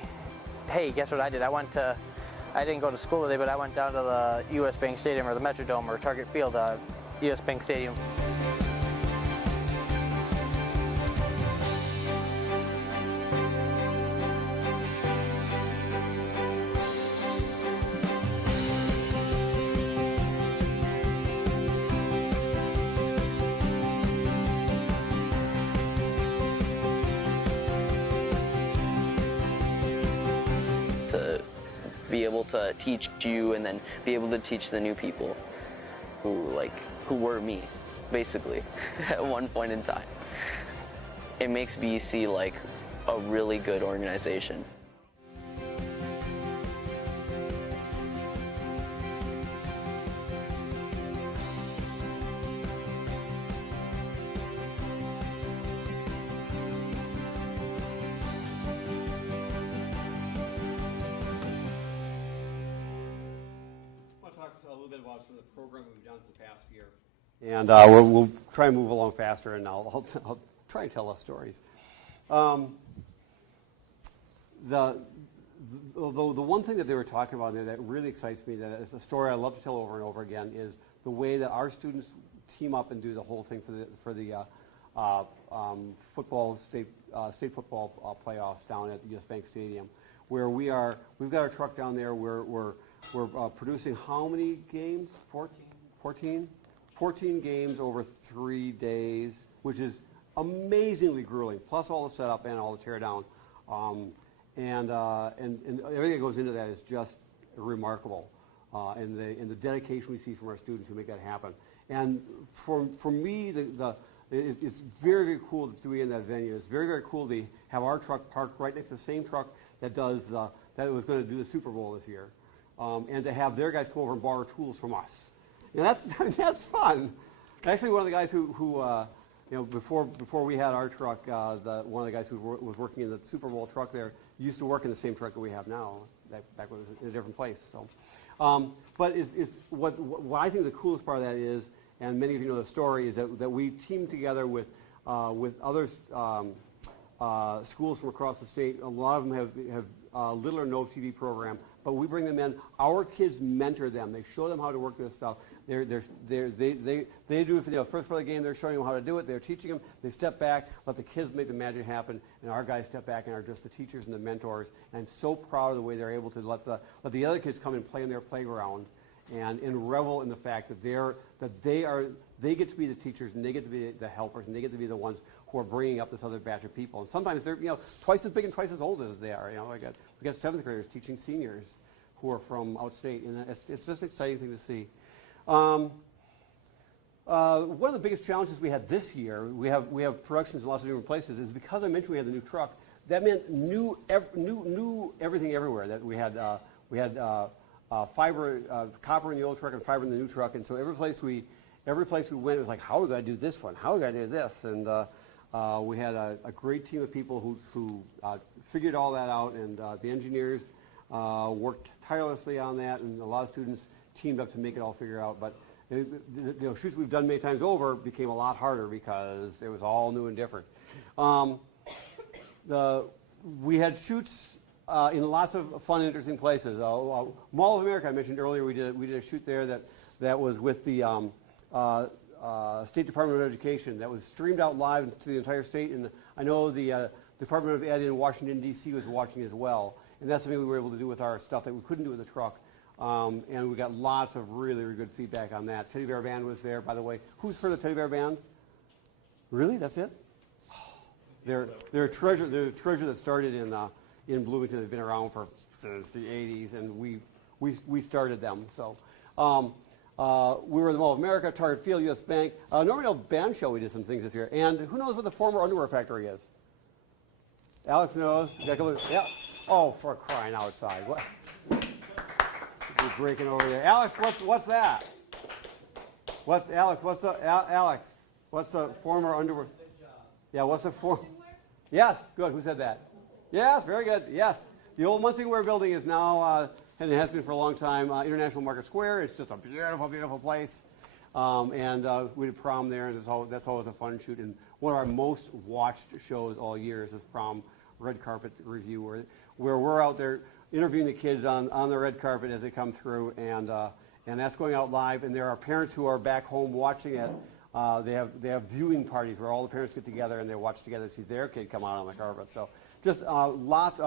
hey, guess what I did? I didn't go to school today, but I went down to the U.S. Bank Stadium or the Metrodome or Target Field, U.S. Bank Stadium. To be able to teach you and then be able to teach the new people who were me, basically, at one point in time. It makes BEC like a really good organization. I want to talk a little bit about some of the program we've done for the past year. And we'll try and move along faster, and I'll try and tell us stories. The one thing that they were talking about there that really excites me, that is a story I love to tell over and over again, is the way that our students team up and do the whole thing for the football state football playoffs down at the U.S. Bank Stadium, where we've got our truck down there. We're producing how many games? 14 games over 3 days, which is amazingly grueling, plus all the setup and all the tear down. And everything that goes into that is just remarkable. And the dedication we see from our students who make that happen. And for me, it's very, very cool to be in that venue. It's very, very cool to have our truck parked right next to the same truck that was going to do the Super Bowl this year. And to have their guys come over and borrow tools from us. That's fun. Actually, one of the guys who before we had our truck, one of the guys who was working in the Super Bowl truck there used to work in the same truck that we have now. Back when it was in a different place. So, but what I think the coolest part of that is, and many of you know the story, is that we teamed together with other schools from across the state. A lot of them have little or no TV program, but we bring them in. Our kids mentor them. They show them how to work this stuff. They do it for the first part of the game. They're showing them how to do it. They're teaching them. They step back, let the kids make the magic happen, and our guys step back and are just the teachers and the mentors. And I'm so proud of the way they're able to let the other kids come and play in their playground and revel in the fact that they get to be the teachers and they get to be the helpers and they get to be the ones who are bringing up this other batch of people. And sometimes they're twice as big and twice as old as they are. We got seventh graders teaching seniors who are from outstate, and it's just an exciting thing to see. One of the biggest challenges we had this year, we have productions in lots of different places, is because I mentioned we had the new truck. That meant new everything everywhere. That we had fiber, copper in the old truck and fiber in the new truck, and so every place we went, it was like, how are we going to do this one? How are we going to do this? And we had a great team of people who figured all that out, and the engineers worked tirelessly on that, and a lot of students teamed up to make it all figure out. But the shoots we've done many times over became a lot harder because it was all new and different. We had shoots in lots of fun, interesting places. Mall of America, I mentioned earlier, we did a shoot there that was with the State Department of Education. That was streamed out live to the entire state, and I know the Department of Ed in Washington, D.C. was watching as well. And that's something we were able to do with our stuff that we couldn't do with the truck. And we got lots of really, really good feedback on that. Teddy Bear Band was there, by the way. Who's heard of Teddy Bear Band? Really? That's it? They're a treasure. They're a treasure that started in Bloomington. They've been around since the 80s, and we started them. So we were in the Mall of America, Target Field, U.S. Bank. Normally, band show, we did some things this year. And who knows what the former underwear factory is? Alex knows. Yeah. Oh, for crying outside! What? You're breaking over there, Alex. What's that? Alex? What's the former underwear? Yeah. What's the former? Yes. Good. Who said that? Yes. Very good. Yes. The old Muncie Wear building is now, and it has been for a long time, International Market Square. It's just a beautiful, beautiful place. And we did prom there, and that's always a fun shoot. And one of our most watched shows all year is this prom red carpet review where we're out there interviewing the kids on the red carpet as they come through, and that's going out live. And there are parents who are back home watching it. They have viewing parties where all the parents get together and they watch together to see their kid come out on the carpet. So just lots.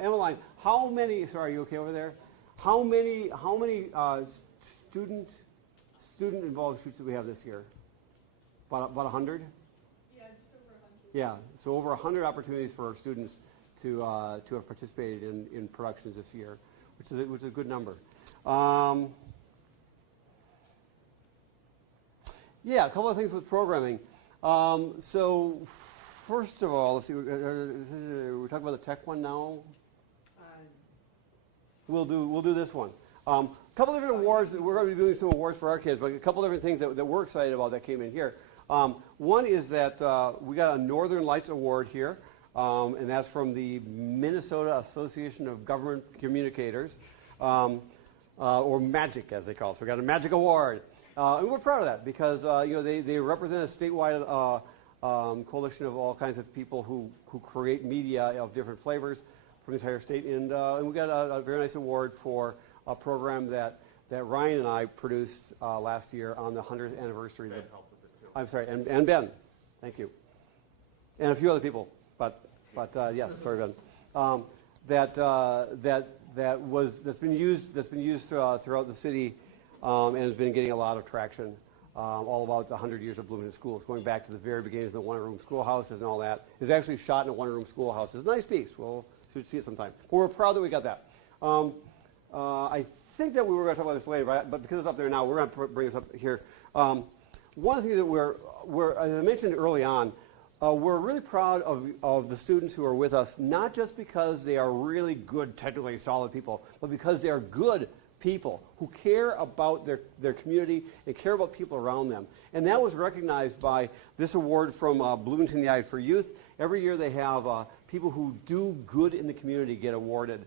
Emmeline, how many? Sorry, are you okay over there? How many student involved shoots do we have this year? About 100. Yeah, just over 100. Yeah, so over 100 opportunities for our students to have participated in productions this year, which is a good number. Yeah, a couple of things with programming. So first of all, let's see. We're talking about the tech one now. We'll do this one. A couple of different awards. We're going to be doing some awards for our kids, but a couple of different things that we're excited about that came in here. One is that we got a Northern Lights Award here, and that's from the Minnesota Association of Government Communicators, or MAGIC as they call it. So we got a MAGIC Award, and we're proud of that because they represent a statewide coalition of all kinds of people who create media of different flavors from the entire state, and we got a very nice award for a program that Ryan and I produced last year on the 100th anniversary. Ben helped with it too. I'm sorry, and Ben, thank you, and a few other people, but yes, sorry Ben. That's been used throughout the city, and has been getting a lot of traction. All about the 100 years of Bloomington schools, going back to the very beginnings of the one-room schoolhouses and all that. It's actually shot in a one-room schoolhouse. It's a nice piece. We'll should see it sometime. But we're proud that we got that. I think that we were going to talk about this later, but because it's up there now, we're going to bring this up here. One of the things that we're as I mentioned early on, we're really proud of the students who are with us, not just because they are really good, technically solid people, but because they are good people who care about their community and care about people around them. And that was recognized by this award from Bloomington United for Youth. Every year they have people who do good in the community get awarded.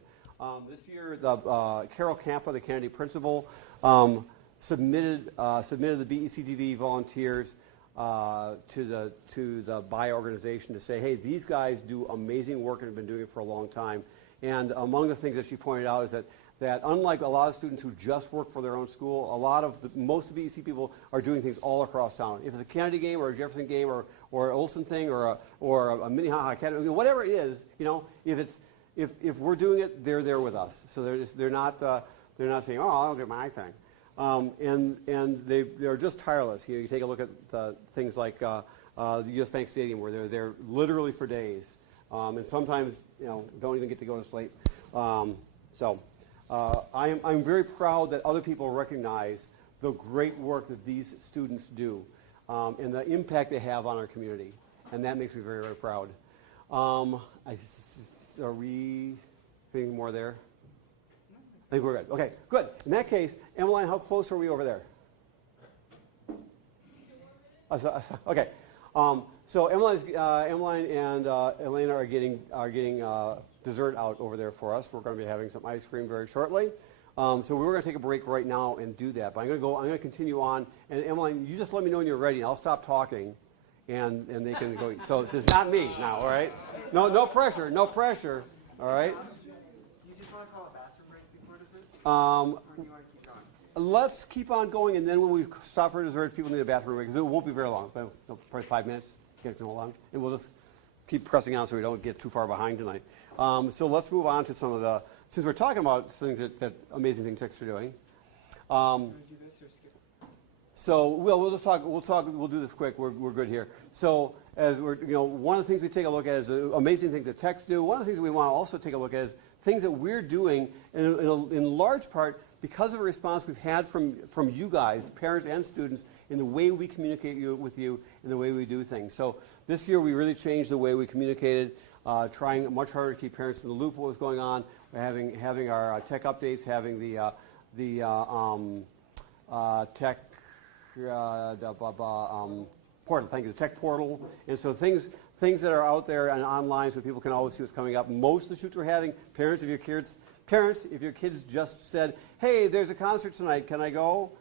This year, Carol Campa, the Kennedy principal, submitted the BEC-TV volunteers to the BI organization to say, hey, these guys do amazing work and have been doing it for a long time. And among the things that she pointed out is that unlike a lot of students who just work for their own school, most of the BEC people are doing things all across town. If it's a Kennedy game or a Jefferson game or an Olson thing or a Minnehaha Academy, whatever it is, if we're doing it, they're there with us. So they're not saying, oh, I'll do my thing, and they're just tireless. You take a look at things like the U.S. Bank Stadium, where they're there literally for days, and sometimes don't even get to go to sleep. I'm very proud that other people recognize the great work that these students do, and the impact they have on our community, and that makes me very, very proud. Are we anything more there? I think we're good. Okay, good. In that case, Emmeline, how close are we over there? 2 more minutes. Okay. So Emmeline and Elena are getting dessert out over there for us. We're going to be having some ice cream very shortly. So we're going to take a break right now and do that. But I'm going to continue on. And Emmeline, you just let me know when you're ready. I'll stop talking, and they can go eat. So it's not me now, all right? No pressure. No pressure. All right. Do you just want to call a bathroom break before dessert? Or do you want to keep going? Let's keep on going, and then when we stop for dessert, people need a bathroom break, because it won't be very long. Probably 5 minutes. Get to know long, and we'll just keep pressing on so we don't get too far behind tonight. So let's move on to some of the, since we're talking about things that amazing things techs are doing. Do this or skip it? So we'll just talk. We'll do this quick. We're good here. So as we're, one of the things we take a look at is the amazing things that techs do. One of the things we want to also take a look at is things that we're doing in large part because of the response we've had from you guys, parents and students, in the way we communicate with you and the way we do things. So this year we really changed the way we communicated, trying much harder to keep parents in the loop of what was going on. We're having our tech updates, having the tech portal. Thank you, the tech portal. And so things that are out there and online, so people can always see what's coming up. Most of the shoots we're having, parents, if your kids just said, "Hey, there's a concert tonight. Can I go?"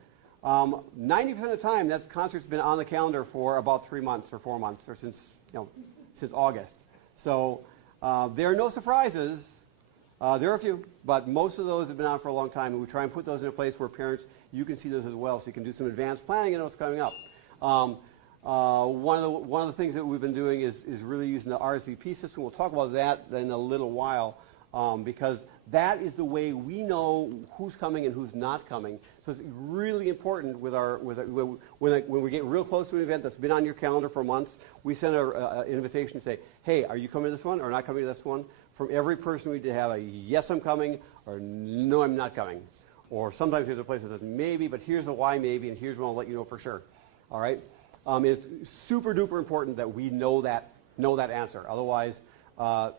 90% of the time, that concert's been on the calendar for about 3 months or 4 months, or since August. So There are no surprises. There are a few, but most of those have been on for a long time, and we try and put those in a place where parents, you can see those as well, so you can do some advanced planning and know what's coming up. One of the things that we've been doing is really using the RSVP system. We'll talk about that in a little while, because that is the way we know who's coming and who's not coming. So it's really important when we get real close to an event that's been on your calendar for months, we send an invitation and say, hey, are you coming to this one or not coming to this one? From every person we need to have a yes, I'm coming, or no, I'm not coming. Or sometimes there's a place that says maybe, but here's the why maybe, and here's when I'll let you know for sure. All right? It's super duper important that we know that answer. Otherwise,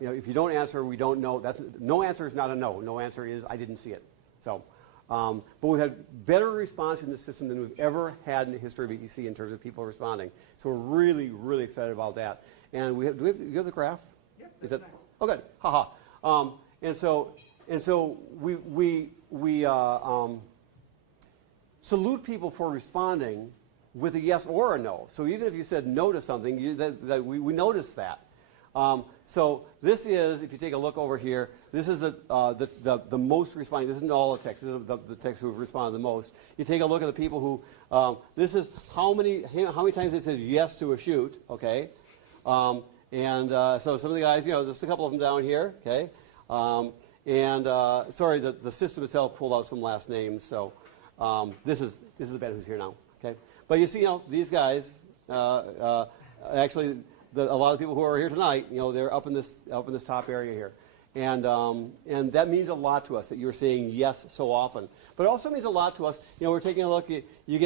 if you don't answer, we don't know. No answer is not a no. No answer is I didn't see it. So, but we've had better response in the system than we've ever had in the history of BEC in terms of people responding. So we're really, really excited about that. And do you have the graph? Yep. Is that? Oh, good. Haha. And so we salute people for responding with a yes or a no. So even if you said no to something, we notice that. So this is, if you take a look over here, this is the most responding. This isn't all the text. This is the text who have responded the most. You take a look at the people who, this is how many times they said yes to a shoot, okay? So some of the guys, just a couple of them down here, okay? Sorry, the system itself pulled out some last names, so this is the band who's here now, okay? But you see, these guys, actually, a lot of people who are here tonight, they're up in this top area here, and that means a lot to us that you're saying yes so often. But it also means a lot to us. We're taking a look. You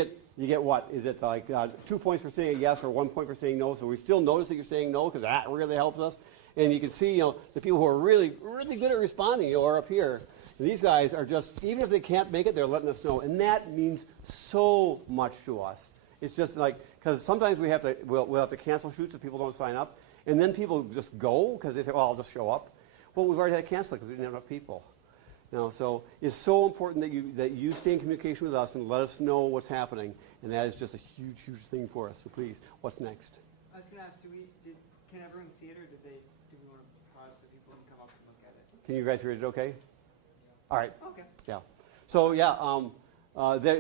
get what? Is it like 2 points for saying a yes or 1 point for saying no? So we still notice that you're saying no because that really helps us. And you can see, the people who are really, really good at responding, are up here. And these guys are just, even if they can't make it, they're letting us know, and that means so much to us. It's just like, because sometimes we'll have to cancel shoots if people don't sign up, and then people just go because they say, well, I'll just show up. Well, we've already had to cancel it because we didn't have enough people. So it's so important that you stay in communication with us and let us know what's happening, and that is just a huge, huge thing for us. So please, what's next? I was going to ask, can everyone see it, or do we want to pause so people can come up and look at it? Can you guys read it okay? All right. Okay. Yeah. So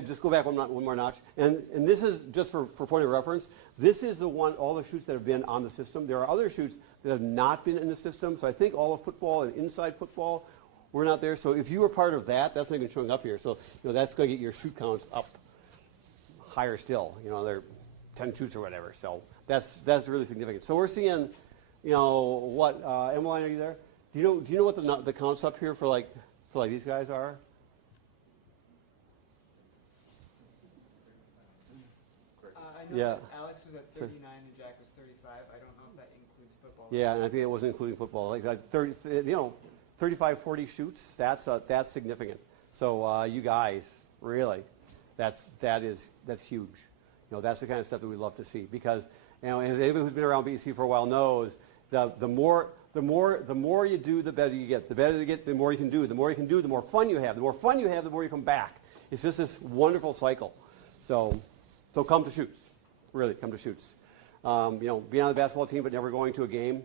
just go back one more notch. And this is just for point of reference. This is all the shoots that have been on the system. There are other shoots that have not been in the system. So I think all of football and inside football were not there. So if you were part of that, that's not even showing up here. So that's going to get your shoot counts up higher still. They're 10 shoots or whatever. So that's really significant. So we're seeing, what Emmeline, are you there? Do you know what the counts up here for like these guys are? I know that Alex was at 39 and Jack was 35. I don't know if that includes football. Yeah, and I think it wasn't including football. Like 35, 40 shoots. That's significant. So you guys, really, that's huge. That's the kind of stuff that we love to see because as anybody who's been around BEC for a while knows, the more you do, the better you get. The better you get, the more you can do. The more you can do, the more fun you have. The more fun you have, the more you come back. It's just this wonderful cycle. So come to shoots. Really, come to shoots. Being on the basketball team but never going to a game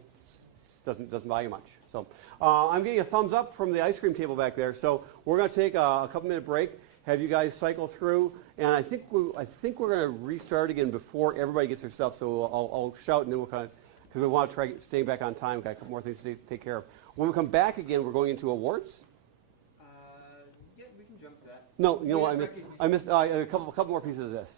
doesn't buy you much. So I'm getting a thumbs up from the ice cream table back there. So we're going to take a couple-minute break, have you guys cycle through, and I think we're going to restart again before everybody gets their stuff. So I'll shout, and then we'll kind of, because we want to try staying back on time. We've got a couple more things to take care of. When we come back again, we're going into awards. Yeah, we can jump to that. No, you know what? I missed a couple more pieces of this.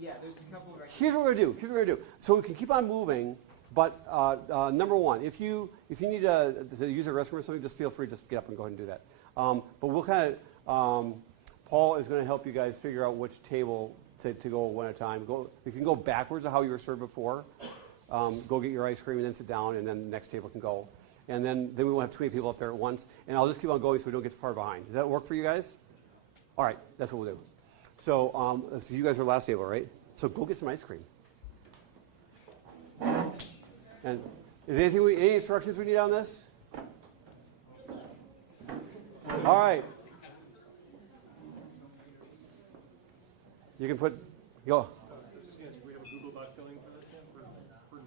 Yeah, there's a couple of Here's what we're going to do. So we can keep on moving, but number one, if you need to use a restroom or something, just feel free to get up and go ahead and do that. But we'll kind of, Paul is going to help you guys figure out which table to go one at a time. If you can go backwards to how you were served before, go get your ice cream and then sit down, and then the next table can go. And then we won't have too many people up there at once. And I'll just keep on going so we don't get too far behind. Does that work for you guys? All right, that's what we'll do. So you guys are last table, right? So go get some ice cream. And is there any instructions we need on this? All right. You can go. We have a Google Doc filling for this for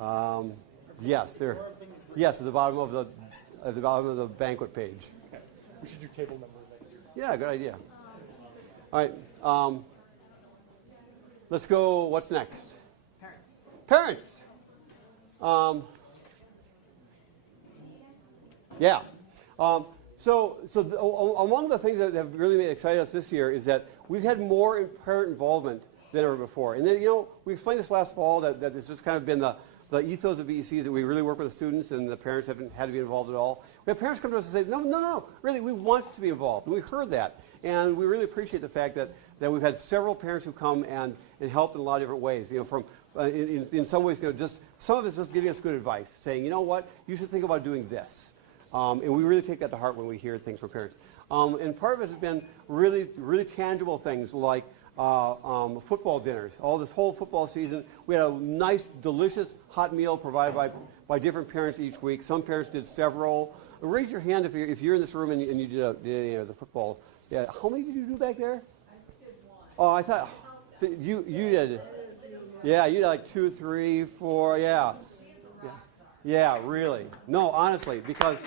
notes? Yes, there. Yes, at the bottom of the banquet page. Okay. We should do table numbers next year. Yeah, good idea. All right. Let's go. What's next? Parents. Yeah. Among the things that have really excited us this year is that we've had more parent involvement than ever before. And then, we explained this last fall that it's just kind of been the ethos of BEC is that we really work with the students and the parents haven't had to be involved at all. We have parents come to us and say, no, really, we want to be involved. And we've heard that. And we really appreciate the fact that we've had several parents who come and help in a lot of different ways. From in some ways, just some of it's just giving us good advice, saying, you know what, you should think about doing this. And we really take that to heart when we hear things from parents. And part of it has been really, really tangible things like football dinners. All this whole football season, we had a nice, delicious hot meal provided by different parents each week. Some parents did several. Raise your hand if you're in this room and you did the football. Yeah, how many did you do back there? I just did one. Oh, I thought you did. Yeah, you did like 2, 3, 4. Yeah. Yeah, really. No, honestly, because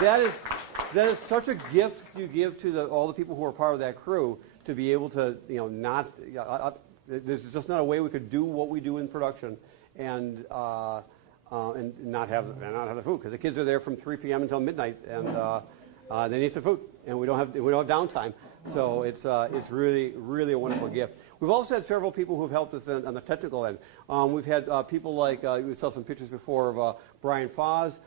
that is such a gift you give to all the people who are part of that crew to be able to, there's just not a way we could do what we do in production and not have the food, because the kids are there from 3 p.m. until midnight, and they need some food, and we don't have downtime. So it's really, really a wonderful gift. We've also had several people who have helped us on the technical end. We've had people like, we saw some pictures before of Brian Foz.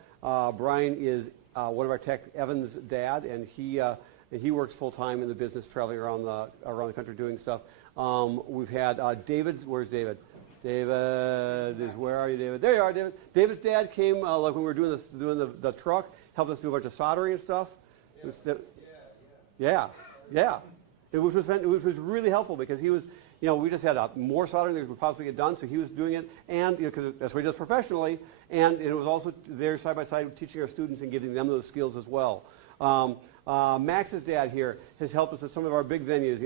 Brian is one of our tech, Evan's dad, and he works full time in the business, traveling around the country doing stuff. We've had David's. Where's David? David is, where are you, David? There you are, David. David's dad came like when we were doing the truck, helped us do a bunch of soldering and stuff. Yeah. It was really helpful because he was, we just had more soldering than we could possibly get done, so he was doing it, and because that's what he does professionally, and it was also there side by side teaching our students and giving them those skills as well. Max's dad here has helped us at some of our big venues.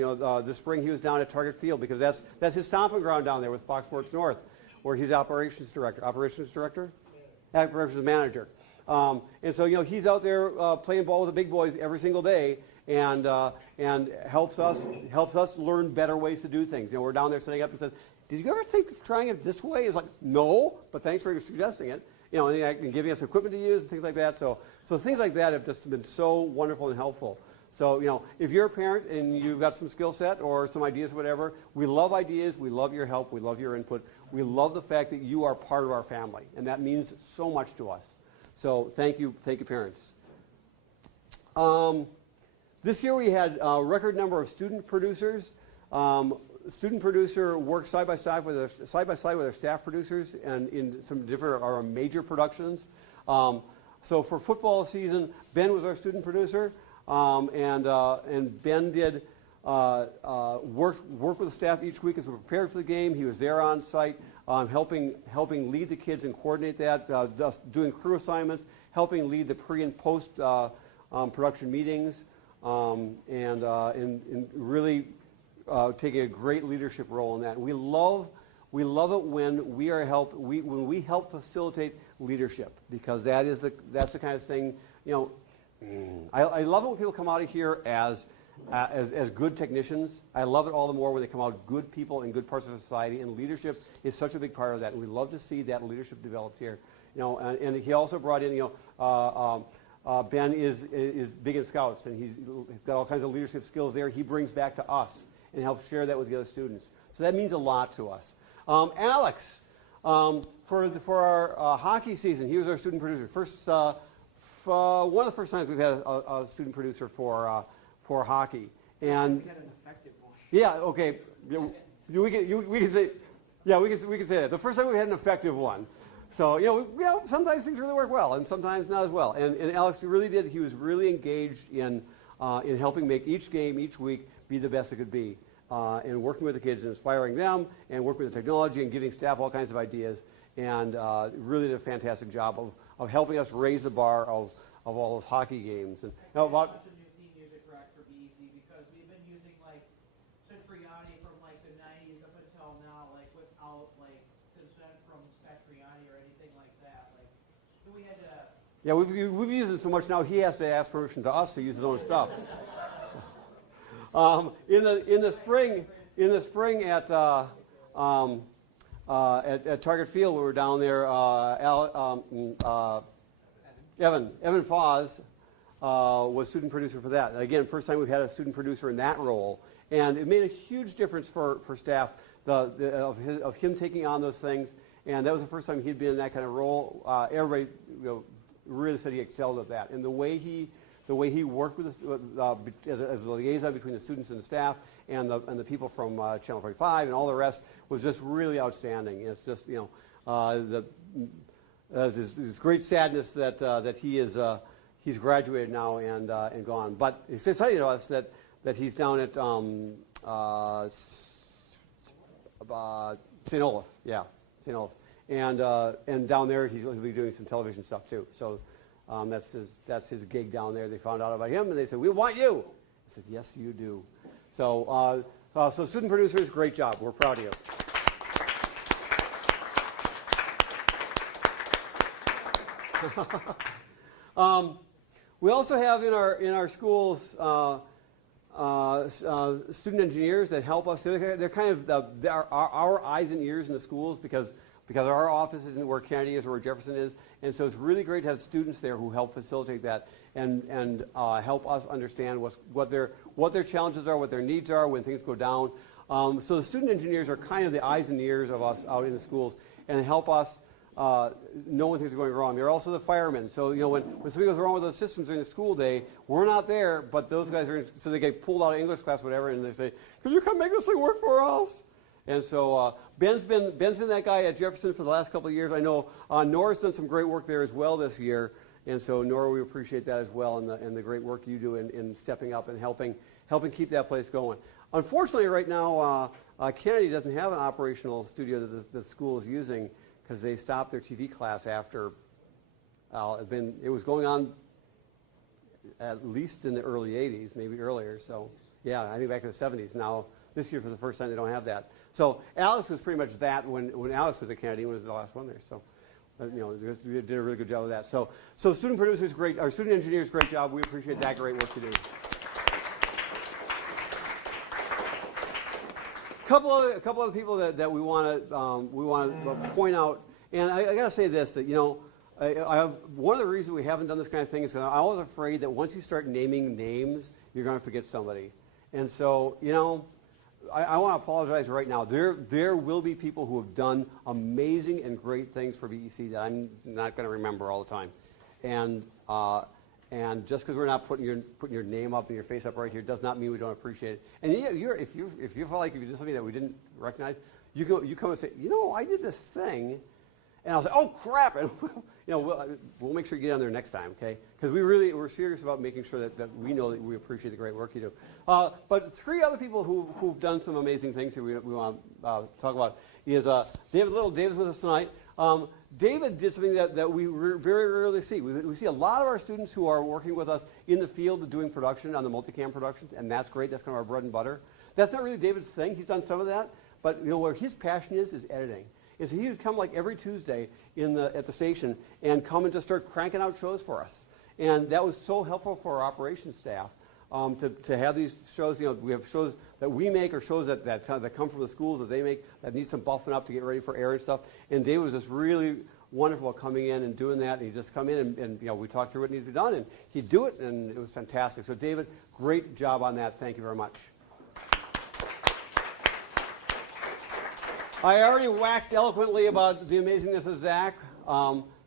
This spring he was down at Target Field because that's his stomping ground down there with Fox Sports North, where he's operations manager. And so he's out there playing ball with the big boys every single day, and helps us learn better ways to do things. We're down there setting up and said, "Did you ever think of trying it this way?" It's like, "No, but thanks for suggesting it." And giving us equipment to use and things like that. So things like that have just been so wonderful and helpful. So if you're a parent and you've got some skill set or some ideas or whatever, we love ideas, we love your help, we love your input, we love the fact that you are part of our family, and that means so much to us. So thank you, parents. This year we had a record number of student producers. Student producer works side by side with our staff producers, and in some different our major productions. So for football season, Ben was our student producer, and Ben did work with the staff each week as we prepared for the game. He was there on site, helping lead the kids and coordinate that, just doing crew assignments, helping lead the pre and post production meetings, and really taking a great leadership role in that. We love it when we help facilitate leadership, because that's the kind of thing. I love it when people come out of here as good technicians. I love it all the more when they come out good people in good parts of society, and leadership is such a big part of that. And we love to see that leadership developed here. And he also brought in, Ben is big in Scouts, and he's got all kinds of leadership skills there. He brings back to us and helps share that with the other students. So that means a lot to us. Alex, for our hockey season, he was our student producer. One of the first times we've had a student producer for hockey. And We had an effective one. yeah, okay, we can say, yeah, we can say that. The first time we had an effective one. So sometimes things really work well, and sometimes not as well. And Alex really did. He was really engaged in helping make each game each week be the best it could be, and working with the kids and inspiring them, and working with the technology and giving staff all kinds of ideas, and really did a fantastic job of helping us raise the bar of all those hockey games. And about Such a new theme music rack for BEC, because we've been using Satriani from the 90s up until now, without consent from Satriani or We had to. Yeah, we've used it so much now he has to ask permission to us to use his own stuff. In the spring at Target Field when we were down there, Evan Foz was student producer for that. And again, first time we've had a student producer in that role, and it made a huge difference for staff of him taking on those things. And that was the first time he'd been in that kind of role. Everybody, really said he excelled at that. And the way he worked with us, as a liaison between the students and the staff and the people from Channel 45 and all the rest was just really outstanding. And it's just it's great sadness that he is he's graduated now and gone. But it's exciting to us that he's down at St. Olaf, St. Olaf. And down there, he'll be doing some television stuff too. So that's his gig down there. They found out about him, and they said, "We want you." I said, "Yes, you do." So so student producers, great job. We're proud of you. We also have in our schools student engineers that help us. They're kind of our eyes and ears in the schools because our office isn't where Kennedy is or where Jefferson is, and so it's really great to have students there who help facilitate that and help us understand what their challenges are, what their needs are when things go down. So the student engineers are kind of the eyes and ears of us out in the schools and help us know when things are going wrong. They're also the firemen. So when something goes wrong with those systems during the school day, we're not there, but those guys are. So they get pulled out of English class, whatever, and they say, "Can you come make this thing work for us?" And so Ben's been that guy at Jefferson for the last couple of years. I know Nora's done some great work there as well this year, and so Nora, we appreciate that as well, and the great work you do in stepping up and helping keep that place going. Unfortunately, right now Kennedy doesn't have an operational studio that the school is using because they stopped their TV class after it was going on at least in the early 80s, maybe earlier. So yeah, I think back in the 70s. Now this year for the first time they don't have that. So Alex was pretty much that when Alex was at Kennedy, was the last one there. So we did a really good job of that. So student producers, great. Our student engineers, great job. We appreciate that great work you do. A couple other people that we want to point out, and I got to say this, that one of the reasons we haven't done this kind of thing is that I was afraid that once you start naming names, you're going to forget somebody. And so I want to apologize right now. There will be people who have done amazing and great things for BEC that I'm not going to remember all the time, and just because we're not putting your name up and your face up right here does not mean we don't appreciate it. And if you feel like if you did something that we didn't recognize, you come and say, I did this thing, and I'll say, oh crap, and we'll make sure you get on there next time, okay? Because we're serious about making sure that we know that we appreciate the great work you do. But three other people who've done some amazing things here we want to talk about is David Little. David's with us tonight. David did something that we very rarely see. We see a lot of our students who are working with us in the field doing production on the multicam productions, and that's great. That's kind of our bread and butter. That's not really David's thing. He's done some of that, but where his passion is editing. And so he would come like every Tuesday at the station and come and just start cranking out shows for us. And that was so helpful for our operations staff to have these shows. We have shows that we make or shows that come from the schools that they make that need some buffing up to get ready for air and stuff. And David was just really wonderful coming in and doing that. And he'd just come in and we talked through what needed to be done, and he'd do it, and it was fantastic. So David, great job on that. Thank you very much. I already waxed eloquently about the amazingness of Zach.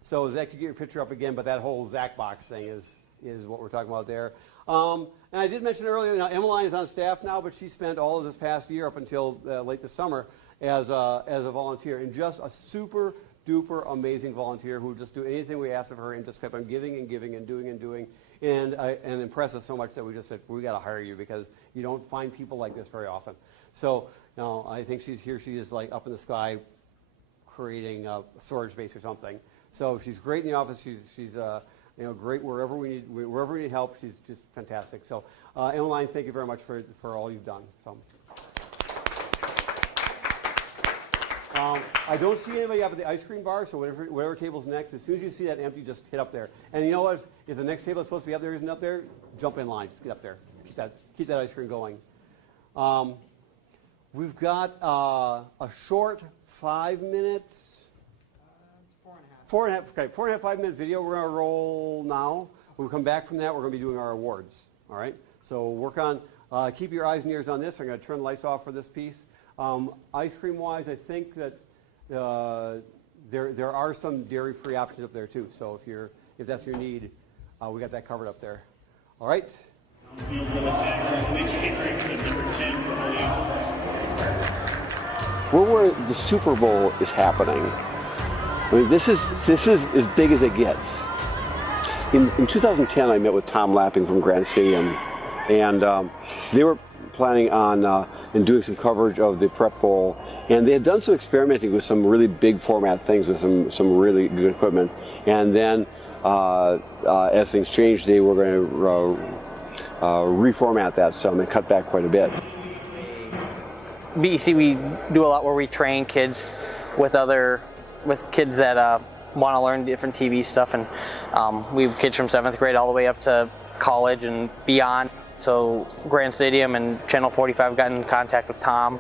So Zach, you get your picture up again, but that whole Zach box thing is what we're talking about there. And I did mention earlier, Emmeline is on staff now, but she spent all of this past year up until late this summer as a volunteer, and just a super duper amazing volunteer who would just do anything we asked of her and just kept on giving and giving and doing and impressed us so much that we just said, we got to hire you because you don't find people like this very often. So I think she is like up in the sky creating a storage space or something. So she's great in the office. She's great wherever we need help. She's just fantastic. So Emmeline, thank you very much for all you've done. So. I don't see anybody up at the ice cream bar, so whatever table's next, as soon as you see that empty, just hit up there. And you know what? If the next table is supposed to be up there isn't up there, jump in line. Just get up there. Just keep that ice cream going. We've got a short 5 minutes. 4.5, 5 minute video we're going to roll now. When we come back from that, we're going to be doing our awards. All right? So work on, keep your eyes and ears on this. I'm going to turn the lights off for this piece. Ice cream wise, I think that there are some dairy-free options up there too. So if that's your need, we got that covered up there. All right? We're where the Super Bowl is happening. I mean, this is as big as it gets. In 2010, I met with Tom Lapping from Grand Stadium, and they were planning on and doing some coverage of the Prep Bowl, and they had done some experimenting with some really big format things with some really good equipment. And then, as things changed, they were going to reformat that some and cut back quite a bit. BEC, we do a lot where we train kids with kids that want to learn different TV stuff, and we have kids from 7th grade all the way up to college and beyond. So Grand Stadium and Channel 45 got in contact with Tom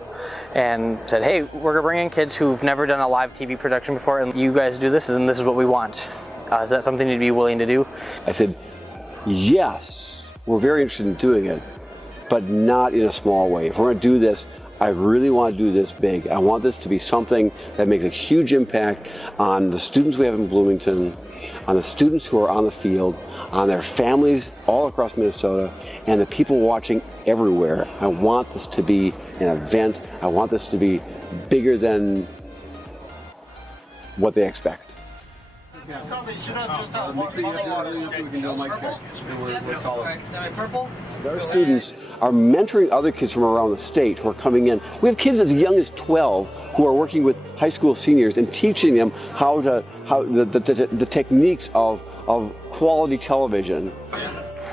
and said, hey, we're going to bring in kids who've never done a live TV production before, and you guys do this, and this is what we want. Is that something you'd be willing to do? I said, yes, we're very interested in doing it, but not in a small way. If we're going to do this, I really want to do this big. I want this to be something that makes a huge impact on the students we have in Bloomington, on the students who are on the field, on their families all across Minnesota, and the people watching everywhere. I want this to be an event. I want this to be bigger than what they expect. Our students are mentoring other kids from around the state who are coming in. We have kids as young as 12 who are working with high school seniors and teaching them how the techniques of quality television.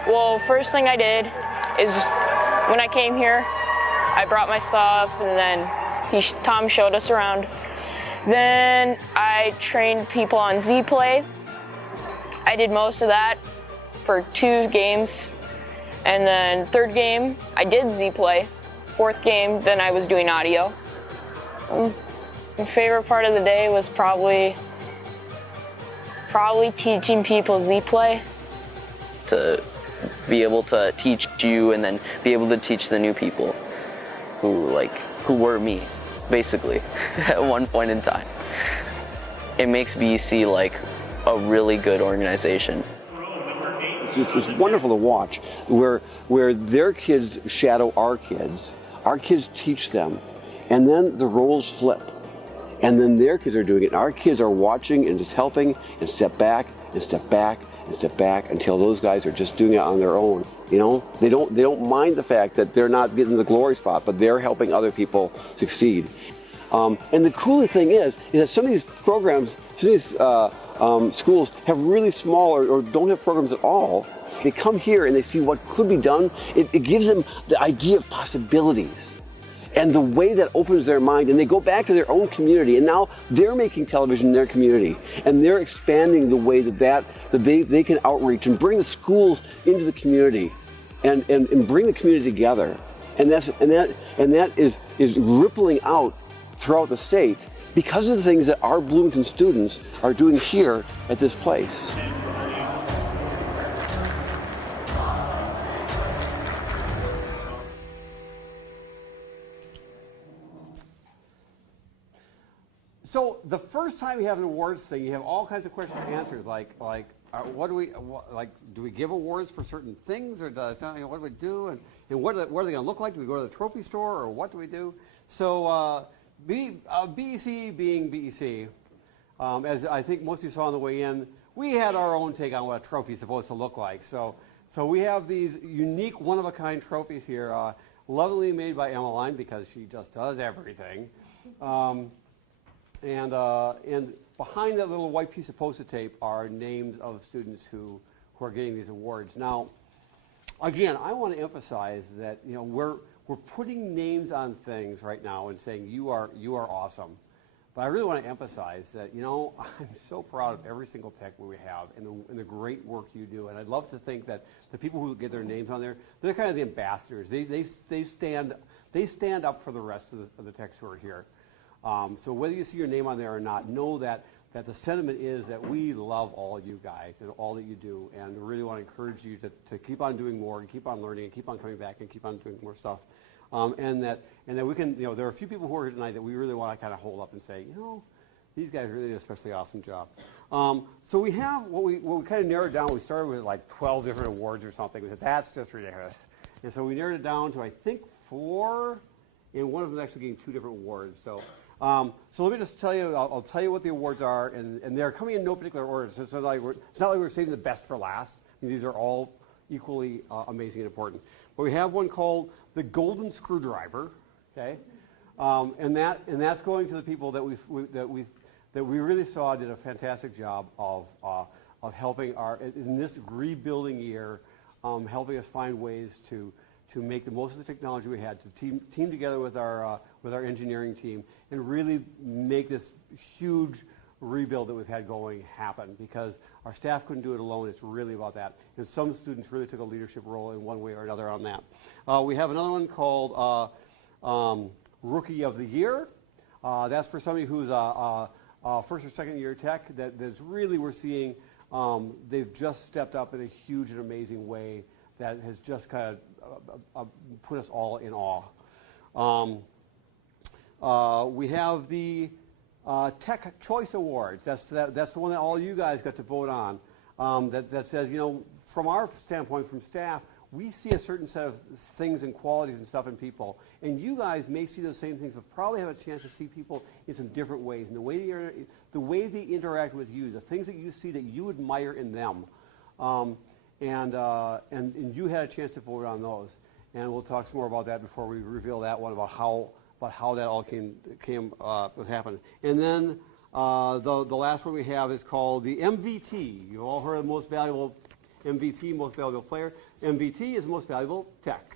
Well, first thing I did is when I came here, I brought my stuff, and then Tom showed us around. Then I trained people on Z-Play. I did most of that for 2 games. And then 3rd game, I did Z-Play. 4th game, then I was doing audio. My favorite part of the day was probably teaching people Z-Play. To be able to teach you and then be able to teach the new people who were me, basically, at one point in time. It makes BEC like a really good organization. It's wonderful to watch where their kids shadow our kids teach them, and then the roles flip. And then their kids are doing it, and our kids are watching and just helping and step back and step back and step back until those guys are just doing it on their own. You know, they don't mind the fact that they're not getting the glory spot, but they're helping other people succeed. And the cool thing is that some of these programs, some of these schools have really small or don't have programs at all. They come here and they see what could be done. It gives them the idea of possibilities and the way that opens their mind, and they go back to their own community, and now they're making television in their community, and they're expanding the way that they can outreach and bring the schools into the community and bring the community together. And that is rippling out throughout the state because of the things that our Bloomington students are doing here at this place. So the first time you have an awards thing, you have all kinds of questions and answers, like do we give awards for certain things, or what do we do, and what are they going to look like? Do we go to the trophy store, or what do we do? So BEC being BEC, as I think most of you saw on the way in, we had our own take on what a trophy is supposed to look like. So we have these unique, one-of-a-kind trophies here, lovingly made by Emmeline because she just does everything. And behind that little white piece of Post-it tape are names of students who are getting these awards. Now, again, I want to emphasize that we're putting names on things right now and saying you are awesome. But I really want to emphasize that, you know, I'm so proud of every single tech we have and the great work you do. And I'd love to think that the people who get their names on there, they're kind of the ambassadors. They stand up for the rest of the techs who are here. So whether you see your name on there or not, know that the sentiment is that we love all of you guys and all that you do, and really want to encourage you to keep on doing more and keep on learning and keep on coming back and keep on doing more stuff. And that we can, you know, there are a few people who are here tonight that we really want to kind of hold up and say, you know, these guys really did an especially awesome job. So we have what we kind of narrowed down. We started with like 12 different awards or something. We said, that's just ridiculous. And so we narrowed it down to, I think, 4, and one of them actually getting 2 different awards. So let me just tell you, I'll tell you what the awards are, and they're coming in no particular order. So it's not like we're saving the best for last. I mean, these are all equally amazing and important. But we have one called the Golden Screwdriver, okay, and that's going to the people that we really saw did a fantastic job of helping in this rebuilding year, helping us find ways to make the most of the technology we had, to team together with our engineering team and really make this huge rebuild that we've had going happen, because our staff couldn't do it alone. It's really about that. And some students really took a leadership role in one way or another on that. We have another one called Rookie of the Year. That's for somebody who's a first or second year tech that's really, we're seeing they've just stepped up in a huge and amazing way that has just kind of put us all in awe. We have the Tech Choice Awards. That's the one that all you guys got to vote on. That says, you know, from our standpoint, from staff, we see a certain set of things and qualities and stuff in people, and you guys may see those same things, but probably have a chance to see people in some different ways. And the way they interact with you, the things that you see that you admire in them, and you had a chance to vote on those. And we'll talk some more about that before we reveal that one, about how that all came happened. And then the last one we have is called the MVT. You've all heard of the most valuable MVP, most valuable player. MVT is most valuable tech.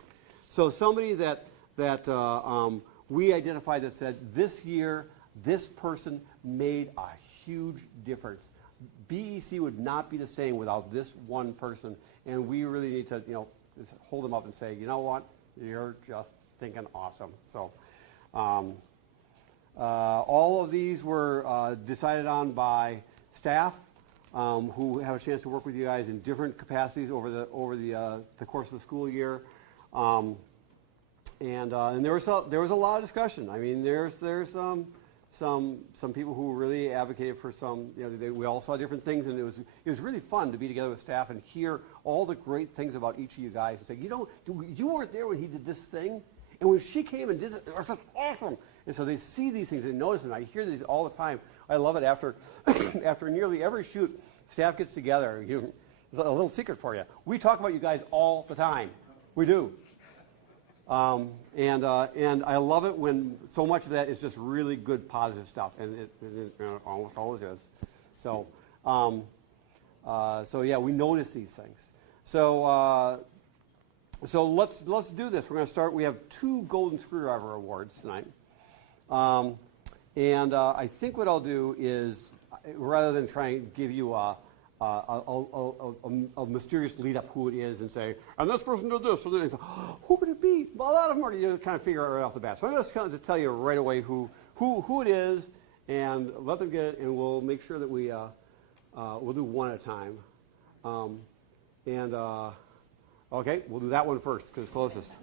So somebody that we identified that said, this year, this person made a huge difference. BEC would not be the same without this one person, and we really need to, you know, just hold them up and say, you know what, you're just thinking awesome. So all of these were decided on by staff who have a chance to work with you guys in different capacities over the course of the school year, and there was a lot of discussion. I mean, there's some people who really advocated for some. You know, we all saw different things, and it was really fun to be together with staff and hear all the great things about each of you guys and say, you know, you weren't there when he did this thing, and when she came and did it, was just awesome. And so they see these things, they notice them. I hear these all the time. I love it. After nearly every shoot, staff gets together. There's a little secret for you. We talk about you guys all the time. We do. And I love it when so much of that is just really good, positive stuff, and it almost always is. So, yeah, we notice these things. So let's do this. We're going to start. We have 2 Golden Screwdriver Awards tonight, and I think what I'll do is, rather than try and give you a mysterious lead up who it is and say, and this person did this, and then say, oh, who could it be? Well, a lot of them are, you kind of figure it right off the bat. So I'm just going to tell you right away who it is, and let them get it, and we'll make sure that we'll do one at a time. Okay, we'll do that one first because it's closest.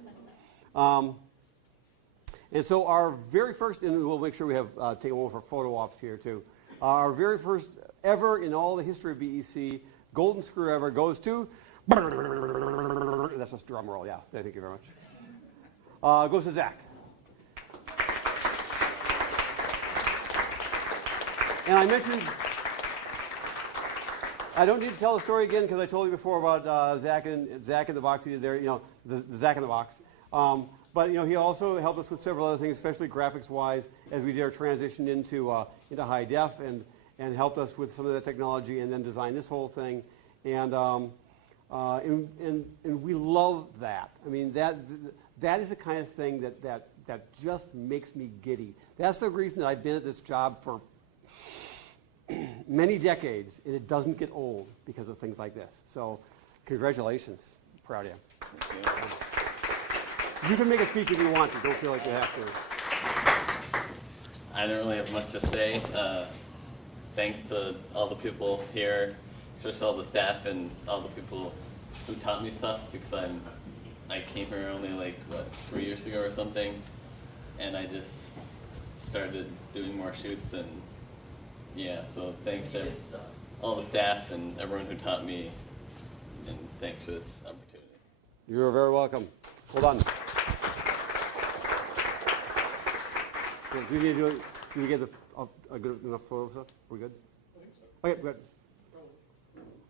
And so our very first, and we'll make sure we have take a moment for photo ops here too. Our very first ever in all the history of BEC Golden Screwdriver goes to, that's just drum roll, yeah, thank you very much. Goes to Zach. And I mentioned, I don't need to tell the story again because I told you before about Zach in the box. He did there, you know, the Zach in the box. But you know, he also helped us with several other things, especially graphics-wise, as we did our transition into high def, and helped us with some of the technology, and then designed this whole thing. And we love that. I mean, that is the kind of thing that just makes me giddy. That's the reason that I've been at this job for many decades, and it doesn't get old because of things like this. So congratulations. Proud of you. You can make a speech if you want to. Don't feel like you have to. I don't really have much to say. Thanks to all the people here, especially all the staff and all the people who taught me stuff, because I came here only like, 3 years ago or something, and I just started doing more shoots, and yeah, so thanks to all the staff and everyone who taught me, and thanks for this opportunity. You're very welcome. Hold on. Do you need to do it? Do we get a good enough photo stuff? We're good? Okay, good.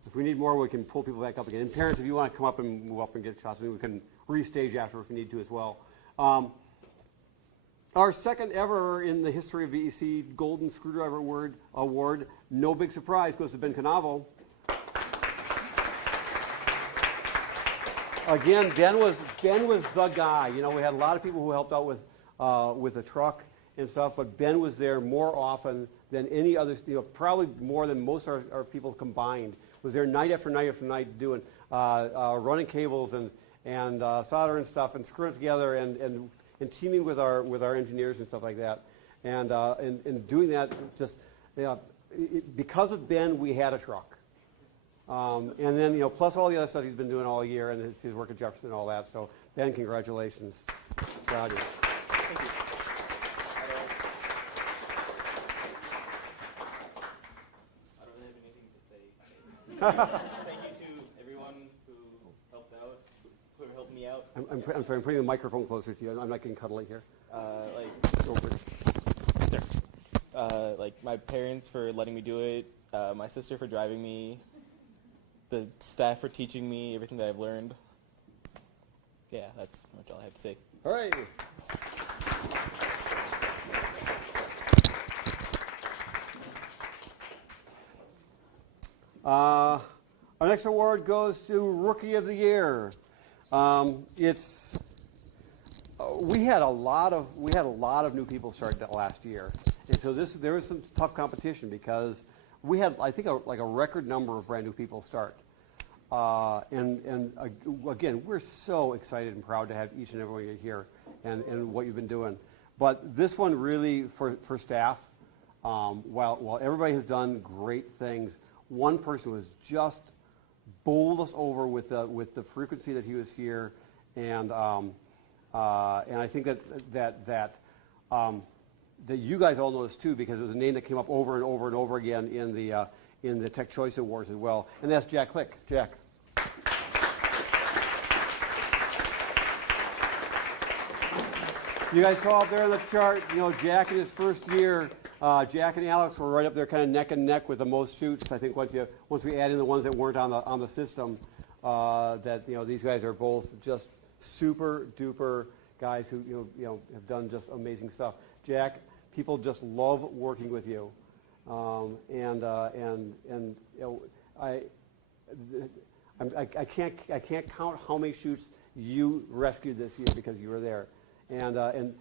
If we need more, we can pull people back up again. And parents, if you want to come up and move up and get shots, we can restage after if we need to as well. Our second ever in the history of BEC Golden Screwdriver Award, no big surprise, goes to Ben Canavo. Again, Ben was the guy. You know, we had a lot of people who helped out with the truck and stuff, but Ben was there more often than any other, probably more than most of our people combined. Was there night after night after night doing running cables and soldering stuff and screwing it together and teaming with our engineers and stuff like that. And doing that, just because of Ben, we had a truck. And then, plus all the other stuff he's been doing all year and his work at Jefferson and all that. So, Ben, congratulations. Proud of you. Thank you. I don't really have anything to say. Thank you to everyone who helped out, who helped me out. I'm sorry, I'm putting the microphone closer to you. I'm not getting cuddly here. Like my parents for letting me do it, my sister for driving me, the staff for teaching me everything that I've learned. Yeah, that's pretty much all I have to say. All right. Our next award goes to Rookie of the Year. We had a lot of new people start that last year, and so there was some tough competition because we had, I think, a record number of brand new people start. And again, we're so excited and proud to have each and every one of you here and what you've been doing. But this one really for staff, while everybody has done great things, one person was just bowled us over with the frequency that he was here, and I think that you guys all know this too because it was a name that came up over and over and over again in the Tech Choice Awards as well, and that's Jack Click. Jack. You guys saw up there on the chart, Jack in his first year, Jack and Alex were right up there kind of neck and neck with the most shoots. I think once we add in the ones that weren't on the system, these guys are both just super duper guys who have done just amazing stuff. Jack, people just love working with you, I can't count how many shoots you rescued this year because you were there, and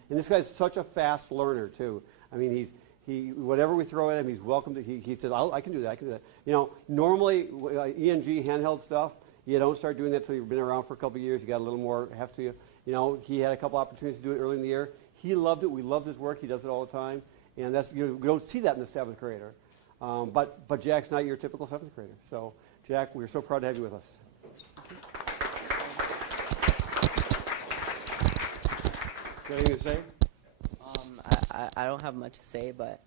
this guy's such a fast learner too. I mean, he whatever we throw at him, he's welcome to. He says, I can do that. I can do that. Normally ENG handheld stuff, you don't start doing that until you've been around for a couple of years. You got a little more heft to you. He had a couple opportunities to do it early in the year. He loved it. We loved his work. He does it all the time, and that's we don't see that in the seventh grader. But Jack's not your typical seventh grader. So Jack, we're so proud to have you with us. Got anything to say? I don't have much to say, but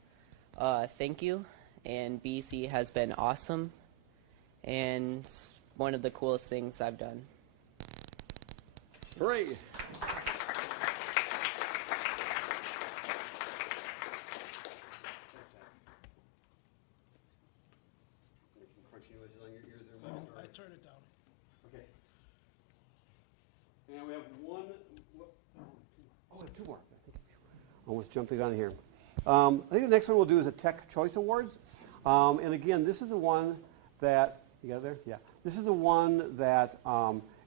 thank you. And BEC has been awesome, and one of the coolest things I've done. Hooray! I turned it down. Okay. And we have one. Oh, we have two more. Almost jumped the gun here. I think the next one we'll do is a Tech Choice Awards. And again, this is the one that, you got it there? Yeah. This is the one that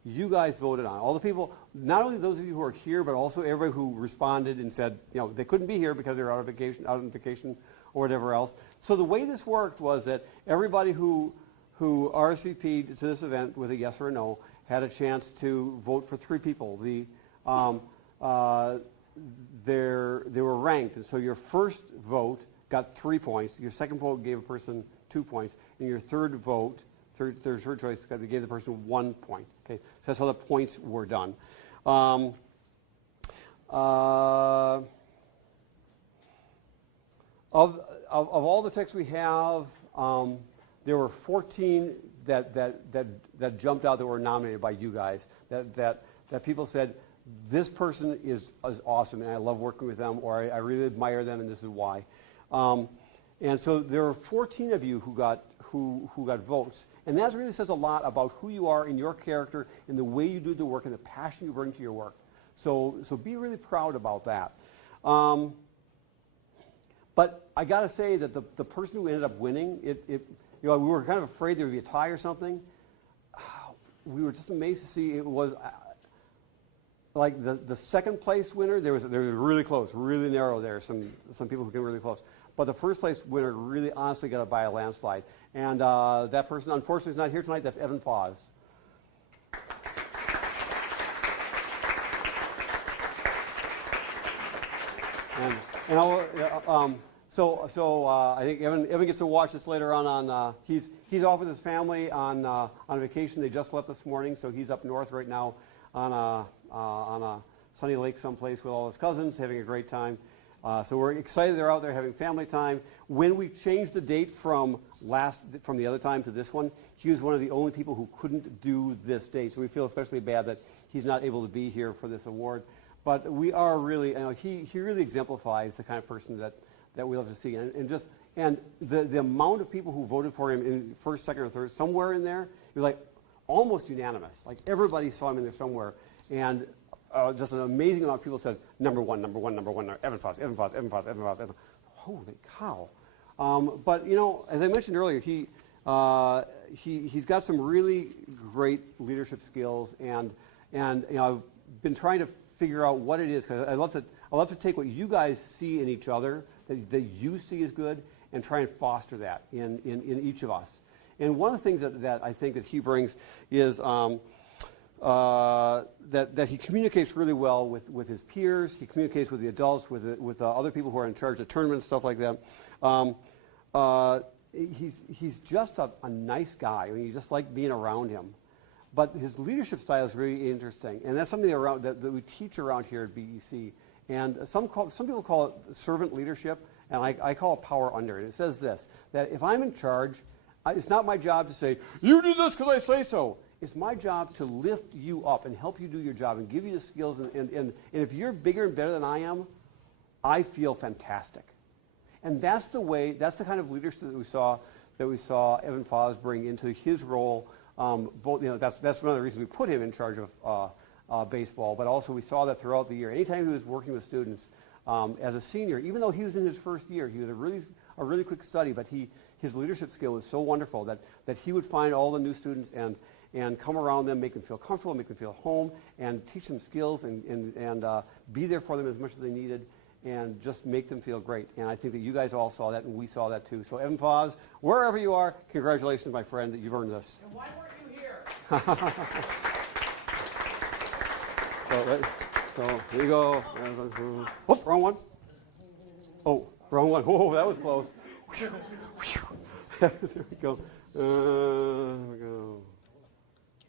you guys voted on. All the people, not only those of you who are here, but also everybody who responded and said, they couldn't be here because they were out on vacation or whatever else. So the way this worked was that everybody who RSVP'd to this event with a yes or a no had a chance to vote for 3 people. They were ranked, and so your first vote got 3 points, your second vote gave a person 2 points, and your third vote, third choice, gave the person 1 point. Okay, so that's how the points were done. Of all the texts we have, there were 14 that jumped out that were nominated by you guys. That people said, this person is awesome, and I love working with them, or I really admire them, and this is why. And so there were 14 of you who got votes, and that really says a lot about who you are in your character, in the way you do the work, and the passion you bring to your work. So be really proud about that. But I got to say that the person who ended up winning, we were kind of afraid there would be a tie or something. We were just amazed to see it was like the second place winner. There was really close, really narrow there. Some people who came really close. But the first place winner really honestly got it by a landslide. And that person, unfortunately, is not here tonight. That's Evan Foz. So I think Evan gets to watch this later on. He's off with his family on vacation. They just left this morning, so he's up north right now on a sunny lake someplace with all his cousins, having a great time. So we're excited they're out there having family time. When we changed the date from the other time to this one, he was one of the only people who couldn't do this date. So we feel especially bad that he's not able to be here for this award. But we are really, he really exemplifies the kind of person that we love to see. And the amount of people who voted for him in first, second, or third, somewhere in there, it was like almost unanimous. Like everybody saw him in there somewhere. And just an amazing amount of people said, number one, Evan Foz, Evan Foz, Evan Foz, Evan Foz, Evan Foz. Holy cow. But, as I mentioned earlier, he's got some really great leadership skills. And I've been trying to figure out what it is, because I love to take what you guys see in each other, that you see as good, and try and foster that in each of us. And one of the things that I think that he brings is that he communicates really well with his peers. He communicates with the adults, with other people who are in charge of tournaments, stuff like that. He's just a nice guy. I mean, you just like being around him. But his leadership style is really interesting, and that's something that we teach around here at BEC. And some people call it servant leadership, and I call it power under. And it says this, that if I'm in charge, it's not my job to say, you do this because I say so. It's my job to lift you up and help you do your job and give you the skills. And if you're bigger and better than I am, I feel fantastic. And that's the kind of leadership that we saw Evan Foz bring into his role. That's one of the reasons we put him in charge of baseball. But also we saw that throughout the year. Anytime he was working with students, as a senior, even though he was in his first year, he was a really quick study. But his leadership skill was so wonderful that he would find all the new students and come around them, make them feel comfortable, make them feel home, and teach them skills and be there for them as much as they needed, and just make them feel great. And I think that you guys all saw that, and we saw that too. So Evan Foz, wherever you are, congratulations, my friend, that you've earned this. And why weren't you here? So here you go. Oh, wrong one. Oh, wrong one. Oh, that was close. There we go. There we go.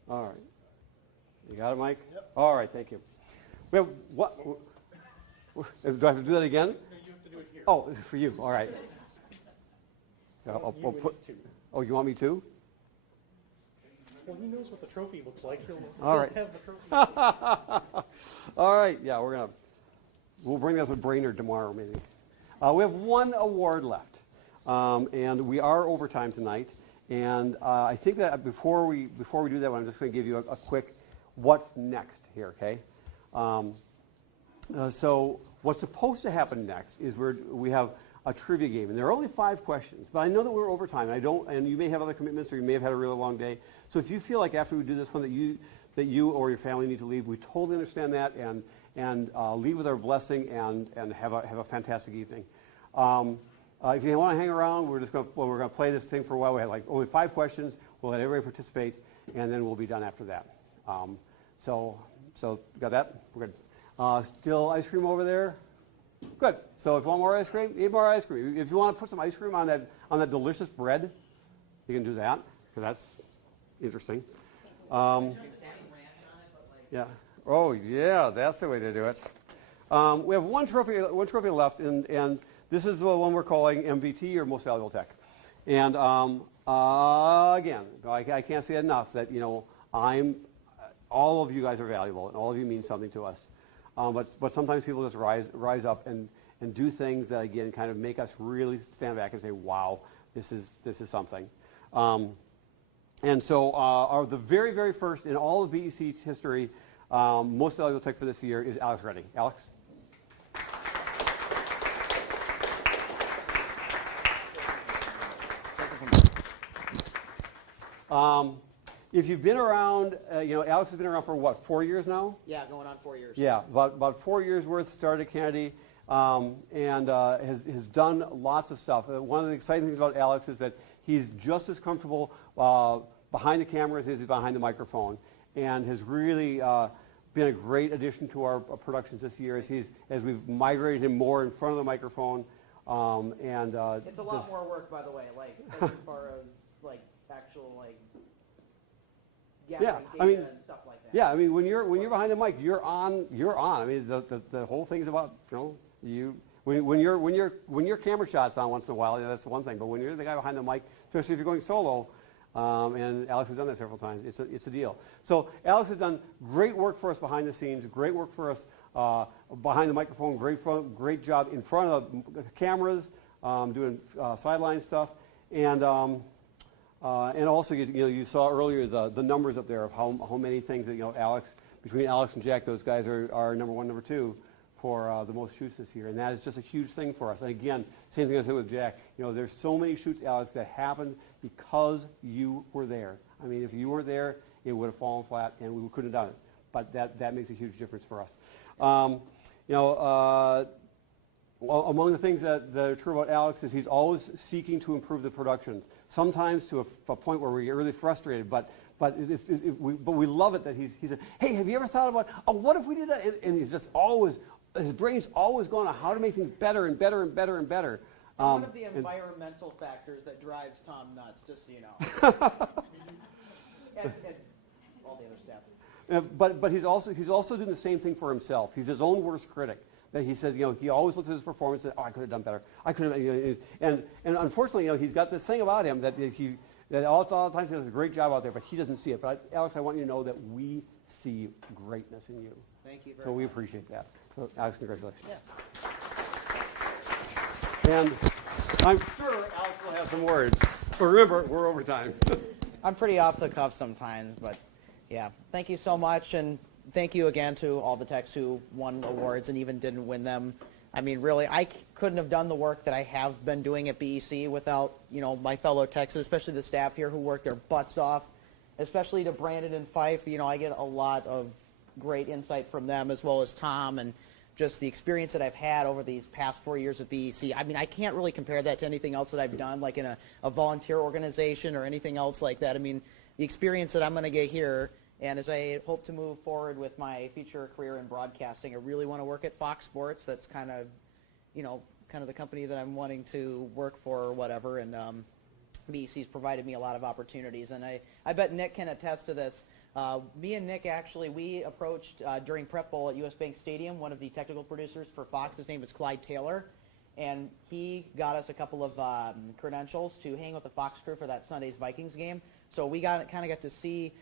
All right. You got it, Mike? Yep. All right, thank you. We have what? Do I have to do that again? No, you have to do it here. Oh, this is for you. All right. I'll put. Oh, you want me to? Well, he knows what the trophy looks like. All right. He'll have the trophy. All right. Yeah, we'll bring that up with Brainerd tomorrow, maybe. We have one award left, and we are overtime tonight. And I think that before we do that, I'm just going to give you a quick what's next here, okay? So what's supposed to happen next is we have a trivia game, and there are only 5 questions. But I know that we're overtime, and you may have other commitments, or you may have had a really long day. So if you feel like after we do this one that you or your family need to leave. We totally understand that, and leave with our blessing and have a fantastic evening. If you want to hang around, we're going to play this thing for a while. We have like only 5 questions. We'll let everybody participate, and then we'll be done after that. So got that? We're good. Still ice cream over there? Good. So if you want more ice cream, eat more ice cream. If you want to put some ice cream on that delicious bread, you can do that, because that's interesting. Yeah. Oh, yeah, that's the way to do it. We have one trophy left, and this is the one we're calling MVT, or Most Valuable Tech. And again, I can't say enough that all of you guys are valuable, and all of you mean something to us. But sometimes people just rise up and do things that, again, kind of make us really stand back and say, wow, this is something. And so the very, very first in all of BEC history, Most Valuable Tech for this year is Alex Reddy. Alex? If you've been around, Alex has been around for what, 4 years now? Yeah, going on 4 years. Yeah, about 4 years worth. Started at Kennedy, and has done lots of stuff. One of the exciting things about Alex is that he's just as comfortable behind the camera as he is behind the microphone, and has really been a great addition to our productions this year as we've migrated him more in front of the microphone. It's a lot more work, by the way, like as far as like actual like gathering data and stuff like that. Yeah, I mean when you're behind the mic, you're on. I mean the whole thing's about you. When your camera shot's on once in a while, that's one thing. But when you're the guy behind the mic, especially if you're going solo, and Alex has done that several times, it's a deal. So Alex has done great work for us behind the scenes, great work for us behind the microphone, great job in front of the cameras, doing sideline stuff, and also you saw earlier the numbers up there of how many things that between Alex and Jack, those guys are number 1, number 2 for the most shoots this year, and that is just a huge thing for us. And again, same thing I said with Jack. There's so many shoots, Alex, that happened because you were there. I mean, if you weren't there, it would have fallen flat, and we couldn't have done it. But that makes a huge difference for us. Among the things that are true about Alex is he's always seeking to improve the productions. Sometimes to a point where we get really frustrated, but we love it that he said, hey, have you ever thought about, what if we did that? And he's just always, his brain's always going on how to make things better and better and better and better. One of the environmental factors that drives Tom nuts, just so you know. and all the other staff. But he's also doing the same thing for himself. He's his own worst critic. That he says, he always looks at his performance and says, I could have done better. I could have, and unfortunately, he's got this thing about him that all the time he does a great job out there, but he doesn't see it. But Alex, I want you to know that we see greatness in you. Thank you very much. So we appreciate that. So, Alex, congratulations. Yeah. And I'm sure Alex will have some words. But remember, we're over time. I'm pretty off the cuff sometimes, but yeah. Thank you so much, and thank you again to all the techs who won awards and even didn't win them. I mean, really, I couldn't have done the work that I have been doing at BEC without, my fellow techs, especially the staff here who work their butts off, especially to Brandon and Fife. I get a lot of great insight from them, as well as Tom, and just the experience that I've had over these past 4 years at BEC. I mean, I can't really compare that to anything else that I've done, like in a volunteer organization or anything else like that. I mean, the experience that I'm going to get here, and as I hope to move forward with my future career in broadcasting, I really want to work at Fox Sports. That's kind of the company that I'm wanting to work for or whatever. And BEC's provided me a lot of opportunities. And I bet Nick can attest to this. Me and Nick, actually, we approached during Prep Bowl at US Bank Stadium, one of the technical producers for Fox. His name is Clyde Taylor. And he got us a couple of credentials to hang with the Fox crew for that Sunday's Vikings game. So we kind of got to see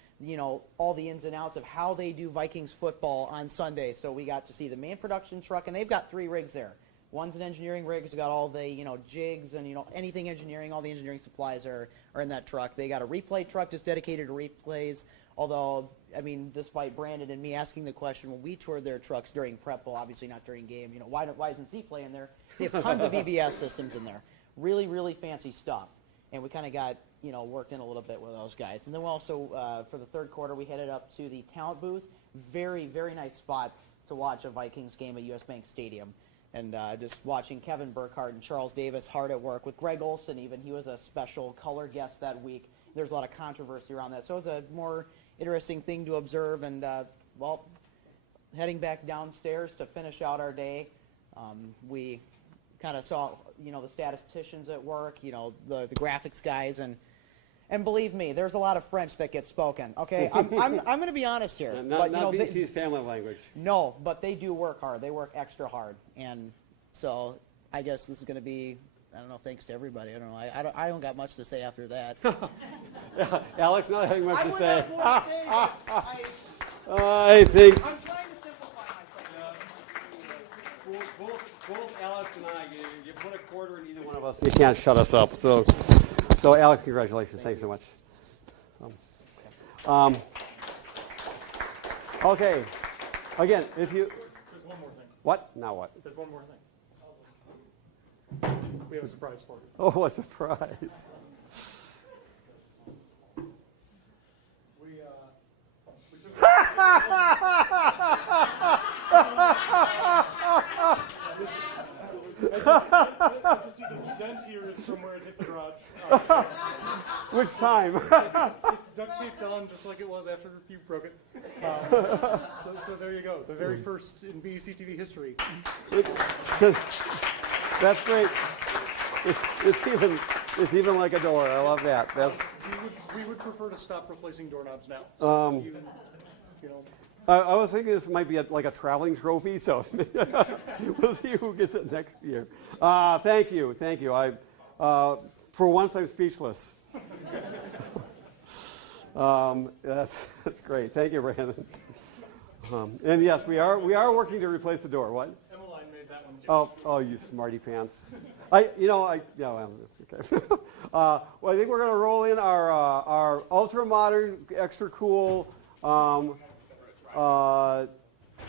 all the ins and outs of how they do Vikings football on Sunday. So we got to see the main production truck, and they've got 3 rigs there. One's an engineering rig. It's got all the, jigs and, anything engineering. All the engineering supplies are in that truck. They got a replay truck just dedicated to replays. Although, I mean, despite Brandon and me asking the question when we toured their trucks during Prep Bowl, obviously not during game, why isn't Z-Play in there? They have tons of EVS systems in there. Really, really fancy stuff. and we kind of got, worked in a little bit with those guys. And then we also, for the third quarter, we headed up to the talent booth. Very, very nice spot to watch a Vikings game at US Bank Stadium. And just watching Kevin Burkhardt and Charles Davis hard at work with Greg Olson even. He was a special color guest that week. There's a lot of controversy around that. So it was a more interesting thing to observe. And, heading back downstairs to finish out our day, we kind of saw, the statisticians at work, the graphics guys. And believe me, there's a lot of French that gets spoken. Okay, I'm going to be honest here. Not BC's family language. No, but they do work hard. They work extra hard, and so I guess this is going to be, I don't know, thanks to everybody. I don't know. I don't got much to say after that. Alex, not having much to say. I'm I think trying to simplify myself. both Alex and I, you put a quarter in either one of us, you can't shut us up. So Alex, congratulations. Thanks so much. Okay. Again, if you... There's one more thing. What? Now what? There's one more thing. We have a surprise for you. Oh, a surprise. As you see, this dent here is from where it hit the garage. Which time? It's duct taped on just like it was after you broke it. So there you go. The very first in BEC-TV history. That's great. It's even like a door. I love that. We would prefer to stop replacing doorknobs now. So I was thinking this might be like a traveling trophy, so we'll see who gets it next year. Thank you. For once, I'm speechless. That's great. Thank you, Brandon. And yes, we are working to replace the door. What? Emmeline made that one too. Oh, you smarty pants. Okay. Well, I think we're going to roll in our ultra modern, extra cool.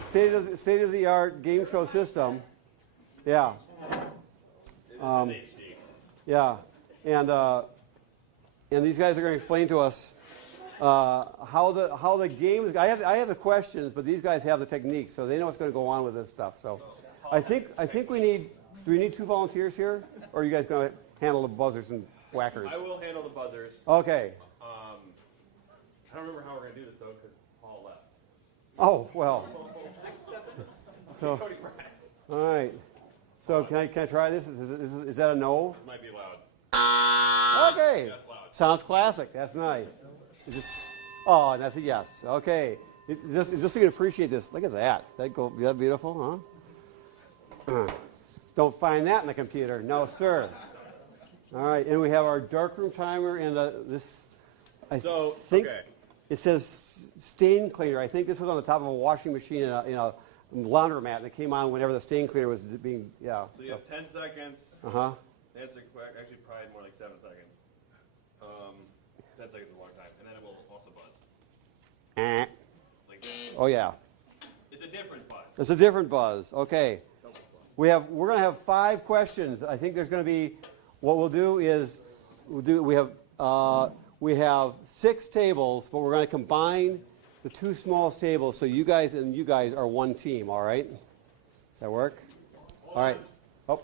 State of the art game show system. Yeah. Yeah. And these guys are going to explain to us how the game is. I have the questions, but these guys have the techniques, so they know what's going to go on with this stuff. So I think we need. Do we need 2 volunteers here, or are you guys going to handle the buzzers and whackers? I will handle the buzzers. Okay. I don't remember how we're going to do this, though, because Paul left. Oh, well. So, all right. So can I try this? Is that a no? This might be loud. Okay. That's loud. Sounds classic. That's nice. Oh, and that's a yes. Okay. Just so you can appreciate this. Look at that. Is that beautiful, huh? Don't find that in the computer. No, sir. All right. And we have our darkroom timer and this. I think it says stain cleaner. I think this was on the top of a washing machine in a laundromat, and it came on whenever the stain cleaner was being, So you have 10 seconds. Uh-huh. That's actually probably more like 7 seconds. 10 seconds is a long time. And then it will also buzz. Like that. Oh, yeah. It's a different buzz. It's a different buzz. Okay. We're going to have 5 questions. I think there's going to be, what we'll do is, we have 6 tables, but we're going to combine the 2 smallest tables, so you guys are one team, all right? Does that work? All right. Oh.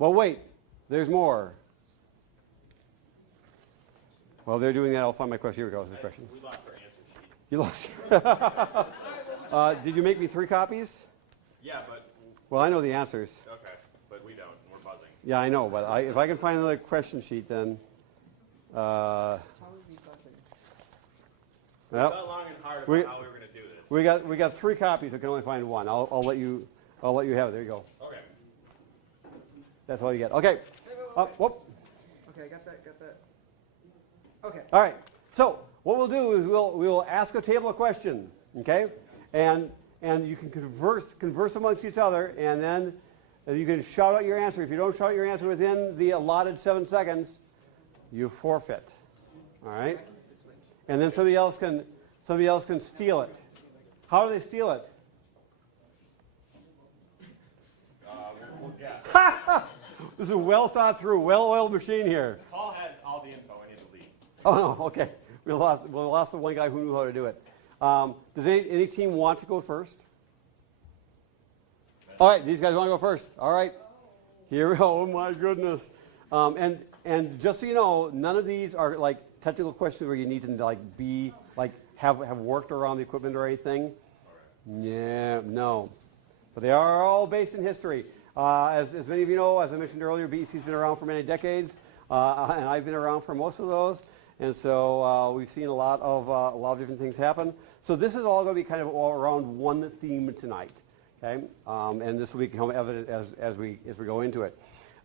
Well, wait. There's more. While they're doing that, I'll find my question. Here we go. This question. We lost our answer sheet. You lost. Did you make me 3 copies? Yeah, but... Well, I know the answers. Okay, but we don't. We're buzzing. Yeah, I know, but if I can find another question sheet, then... How would we buzzing? Well, we thought long and hard about how we were going to do this. We got 3 copies. I can only find 1. I'll let you have it. There you go. Okay. That's all you get. Okay. Whoop. Okay, I got that. Okay. All right. So what we'll do is we will ask a table a question, okay, and you can converse amongst each other, and then you can shout out your answer. If you don't shout your answer within the allotted 7 seconds, you forfeit. All right. And then somebody else can steal it. How do they steal it? We'll guess. This is a well thought through, well-oiled machine here. Paul all the info. I need to leave. Oh, no, okay. We lost the one guy who knew how to do it. Does any team want to go first? All right, these guys want to go first. All right. Here we go. Oh, my goodness. And just so you know, none of these are like technical questions where you need to like be like have worked around the equipment or anything. Yeah, no. But they are all based in history. As many of you know, as I mentioned earlier, BEC's been around for many decades, and I've been around for most of those. And so we've seen a lot of different things happen. So this is all going to be kind of all around one theme tonight, okay? And this will become evident as we go into it.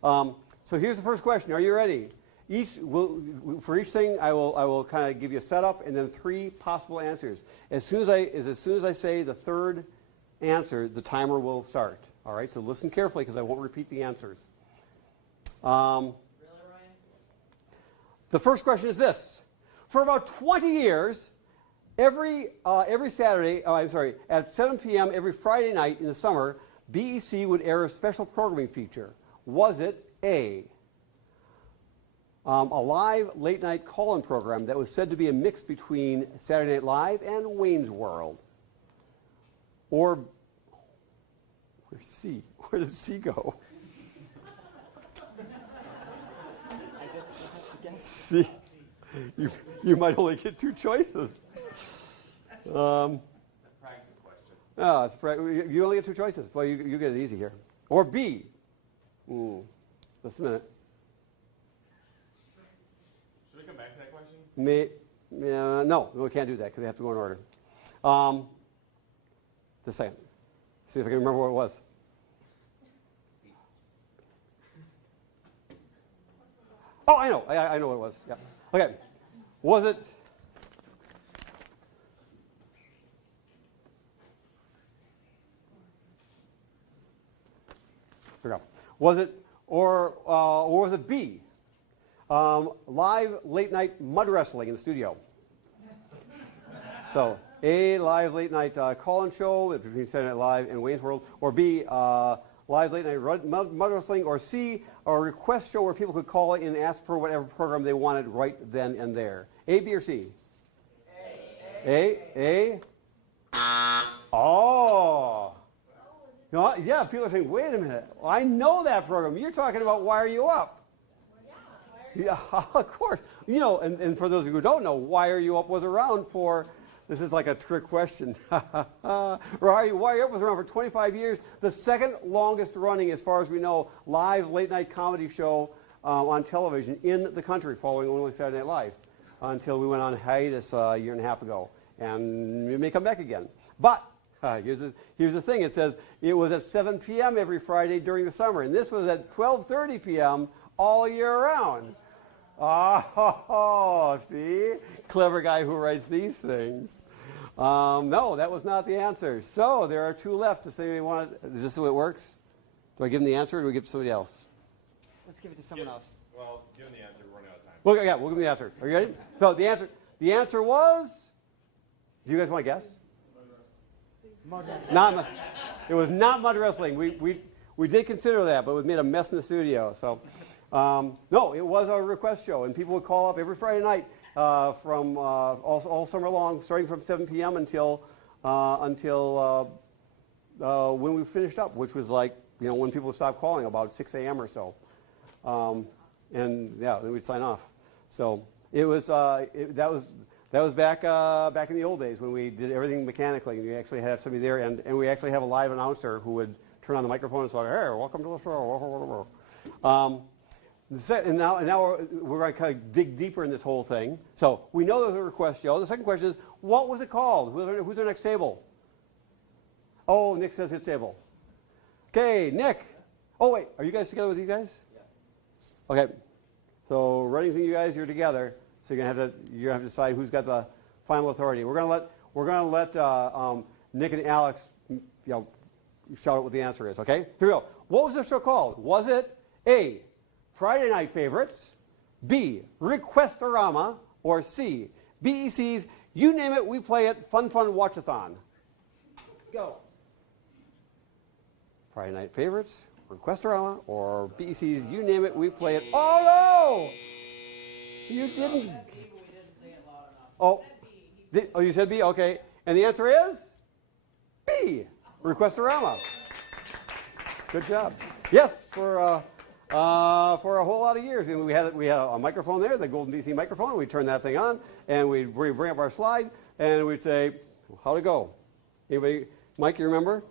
So here's the first question. Are you ready? For each thing, I will kind of give you a setup and then 3 possible answers. As soon as I say the third answer, the timer will start. All right. So listen carefully because I won't repeat the answers. The first question is this: for about 20 years, every Saturday, at 7 p.m. every Friday night in the summer, BEC would air a special programming feature. Was it A, a live late-night call-in program that was said to be a mix between Saturday Night Live and Wayne's World? Or, where's C? Where does C go? C. You might only get 2 choices. Practice question. Oh, you only get 2 choices. Well, you get it easy here. Or B. Just a minute. Should we come back to that question? No, we can't do that because they have to go in order. Just a second. See if I can remember what it was. Oh, I know. I know what it was. Yeah. Okay. Was it? Was it or was it B? Live late night mud wrestling in the studio. So A, live late night call-in show between Saturday Night Live and Wayne's World, or B, live late night mud wrestling, or C, a request show where people could call in and ask for whatever program they wanted right then and there. A, B, or C? A. Oh. Yeah, people are saying, wait a minute, I know that program. You're talking about Why Are You Up? Yeah, of course. You know, and for those who don't know, Why Are You Up was around for, this is like a trick question. Why Are You Up was around for 25 years, the second longest running, as far as we know, live late night comedy show on television in the country, following only Saturday Night Live, until we went on hiatus a year and a half ago. And it may come back again. But here's the thing. It says it was at 7 p.m. every Friday during the summer, and this was at 12:30 p.m. all year round. Oh, see? Clever guy who writes these things. No, that was not the answer. So there are 2 left to say we want it. Is this the way it works? Do I give them the answer or do we give it to somebody else? Let's give it to someone else. Well, give them the answer. We're running out of time. Well, yeah, we'll give them the answer. Are you ready? So the answer was, do you guys want to guess? It was not mud wrestling. We did consider that, but it made a mess in the studio. So, no, it was a request show, and people would call up every Friday night from all summer long, starting from 7 p.m. until when we finished up, which was like when people stopped calling, about 6 a.m. or so, and yeah, then we'd sign off. So it was that was back in the old days when we did everything mechanically. We actually had somebody there, and we actually have a live announcer who would turn on the microphone and say, "Hey, welcome to the show." And now we're going to kind of dig deeper in this whole thing. So we know there was a request show. The second question is, what was it called? Who's our next table? Oh, Nick says his table. Okay, Nick. Oh, wait, are you guys together with you guys? Yeah. Okay. So Runnings and you guys, you're together. So you're gonna have to decide who's got the final authority. We're gonna let Nick and Alex, shout out what the answer is. Okay. Here we go. What was the show called? Was it A, Friday Night Favorites, B, Requestorama, or C, BEC's You Name It, We Play It, Fun Watchathon? Go. Friday Night Favorites, Requestorama, or BEC's You Name It, We Play It. Oh no! You didn't. Oh, you said B? Okay. And the answer is B, Requestorama. Good job. Yes, for a whole lot of years. And we had a microphone there, the Golden BC microphone. We'd turn that thing on, and we'd bring up our slide, and we'd say, how'd it go? Anybody? Mike, you remember?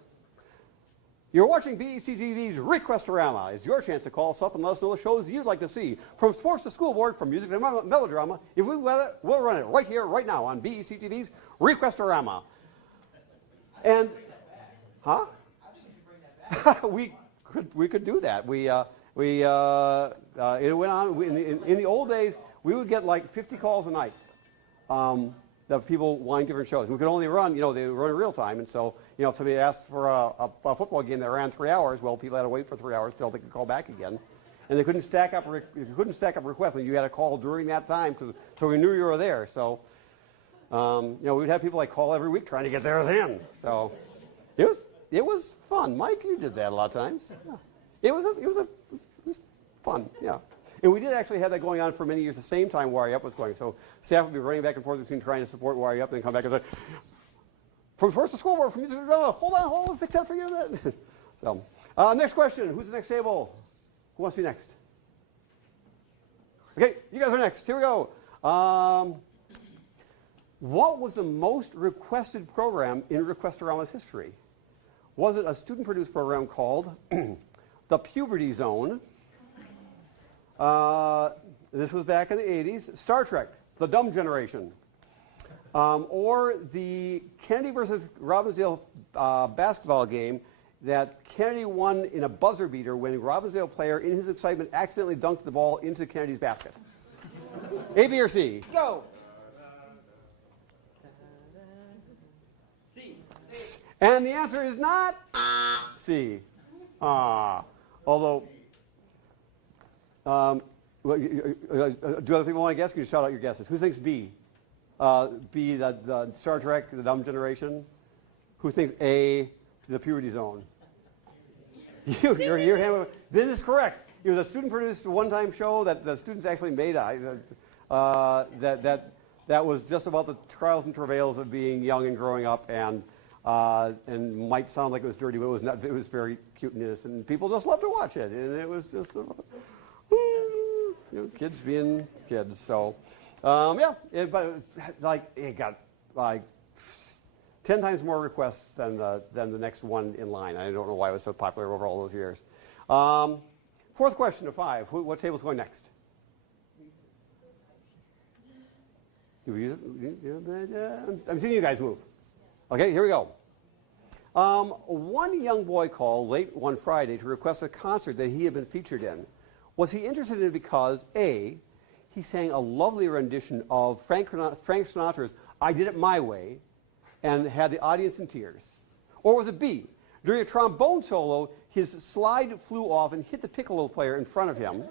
You're watching BEC-TV's Requestorama. It's your chance to call us up and let us know the shows you'd like to see. From sports to school board, from music to melodrama. If we want it, we'll run it right here, right now on BEC-TV's Requestorama. And, huh? we could do that. It went on. In the old days, we would get like 50 calls a night. Of people wanting different shows. We could only run, they run in real time, and so, if somebody asked for a football game that ran 3 hours, well, people had to wait for 3 hours till they could call back again, and they couldn't stack up requests, and you had to call during that time, so we knew you were there. So, we'd have people like call every week trying to get theirs in. So, it was fun. Mike, you did that a lot of times. Yeah. It was fun. Yeah. And we did actually have that going on for many years, the same time Wire Up was going. So staff would be running back and forth between trying to support Wire Up and then come back and say, from sports to school board, from music to drama, hold on, fix that for you. So, next question. Who's the next table? Who wants to be next? Okay, you guys are next. Here we go. What was the most requested program in Requestorama's history? Was it a student-produced program called The Puberty Zone? This was back in the 80s. Star Trek, The Dumb Generation. Or the Kennedy versus Robbinsdale basketball game that Kennedy won in a buzzer beater when a Robbinsdale player, in his excitement, accidentally dunked the ball into Kennedy's basket. A, B, or C? Go! C. And the answer is not C. Although... do other people want to guess? Can you shout out your guesses? Who thinks B? B, the Star Trek, The Dumb Generation? Who thinks A, The Puberty Zone? Your hand. This is correct. It was a student-produced one-time show that the students actually made. That was just about the trials and travails of being young and growing up, and might sound like it was dirty, but it was not. It was very cute and innocent, and people just loved to watch it, and it was just. Kids being kids. So, it got like 10 times more requests than the next one in line. I don't know why it was so popular over all those years. Fourth question of 5. What table's going next? I'm seeing you guys move. Okay, here we go. One young boy called late one Friday to request a concert that he had been featured in. Was he interested in it because, A, he sang a lovely rendition of Frank Sinatra's I Did It My Way and had the audience in tears? Or was it B, during a trombone solo, his slide flew off and hit the piccolo player in front of him?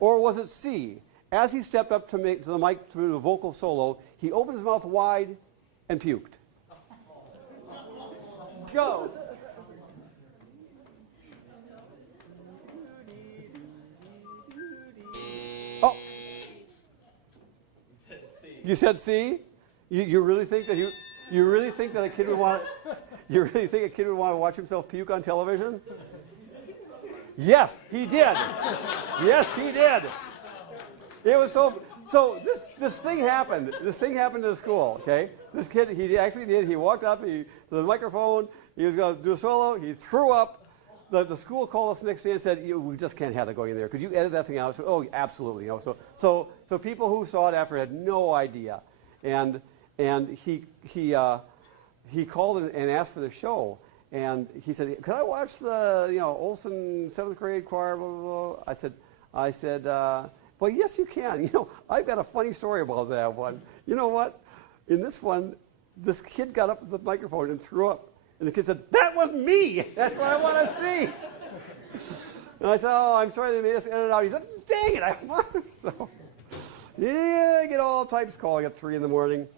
Or was it C, as he stepped up to the mic to do a vocal solo, he opened his mouth wide and puked? Go! Oh, you said C? You really think that you really think that a kid would want to watch himself puke on television? Yes, he did. Yes, he did. It was so. This thing happened. This thing happened in the school. Okay, this kid he actually did. He walked up to the microphone. He was going to do a solo. He threw up. The school called us the next day and said, "We just can't have that going in there. Could you edit that thing out?" So, oh, absolutely. So people who saw it after had no idea, and he called and asked for the show, and he said, "Could I watch the Olson 7th grade choir?" Blah, blah, blah. I said, "Well, yes, you can. I've got a funny story about that one. You know what? In this one, this kid got up at the microphone and threw up." And the kid said, "That was me. That's what I want to see." And I said, "Oh, I'm sorry they made us edit it out." He said, "Dang it, I want." So, yeah, I get all types calling at 3 in the morning.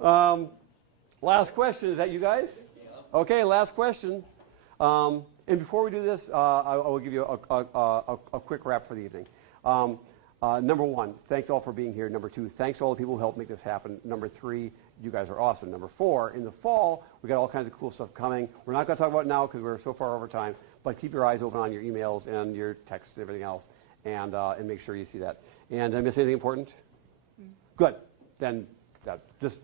Last question. Is that you guys? Okay, last question. And before we do this, I will give you a quick wrap for the evening. Number one, thanks all for being here. Number two, thanks to all the people who helped make this happen. Number three, you guys are awesome. Number four, in the fall, we got all kinds of cool stuff coming. We're not going to talk about it now because we're so far over time, but keep your eyes open on your emails and your texts and everything else, and make sure you see that. And did I miss anything important? Good. Then just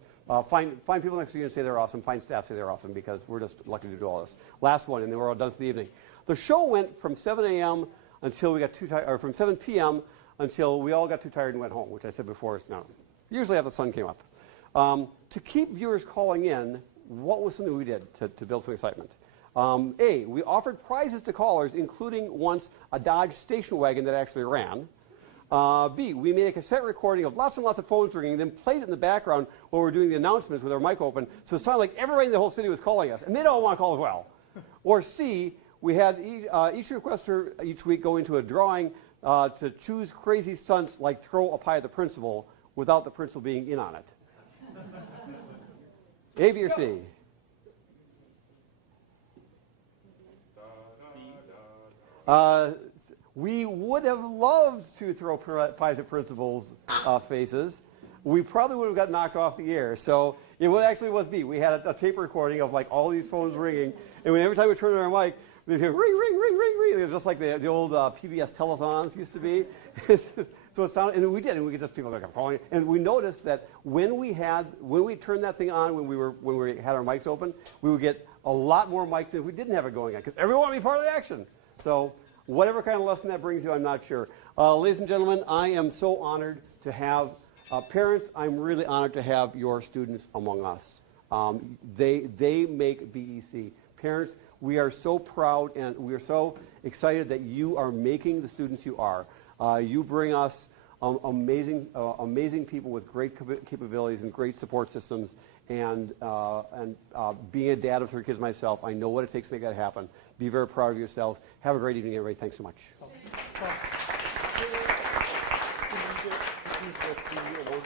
find people next to you and say they're awesome. Find staff, say they're awesome, because we're just lucky to do all this. Last one, and then we're all done for the evening. The show went from 7 a.m. until we got too tired, or from 7 p.m. until we all got too tired and went home, which I said before is no. Usually after the sun came up. To keep viewers calling in, what was something we did to build some excitement? A, we offered prizes to callers, including once a Dodge station wagon that actually ran. B, we made a cassette recording of lots and lots of phones ringing, then played it in the background while we were doing the announcements with our mic open, so it sounded like everybody in the whole city was calling us, and they'd all want to call as well. Or C, we had each requester each week go into a drawing to choose crazy stunts like throw a pie at the principal without the principal being in on it. A, B, or C? We would have loved to throw pies at principals' faces. We probably would have got knocked off the air. So it actually was B. We had a tape recording of like all these phones ringing, and every time we turned on our mic, we'd hear ring, ring, ring, ring, ring. It was just like the old PBS telethons used to be. So it sounded, and we did, and we get just people like calling. And we noticed that when we turned that thing on, when we had our mics open, we would get a lot more mics than if we didn't have it going on, because everyone wanted to be part of the action. So whatever kind of lesson that brings you, I'm not sure. Ladies and gentlemen, I am so honored to have parents. I'm really honored to have your students among us. They make BEC. Parents, we are so proud and we are so excited that you are making the students you are. You bring us amazing people with great capabilities and great support systems. And being a dad of 3 kids myself, I know what it takes to make that happen. Be very proud of yourselves. Have a great evening, everybody. Thanks so much.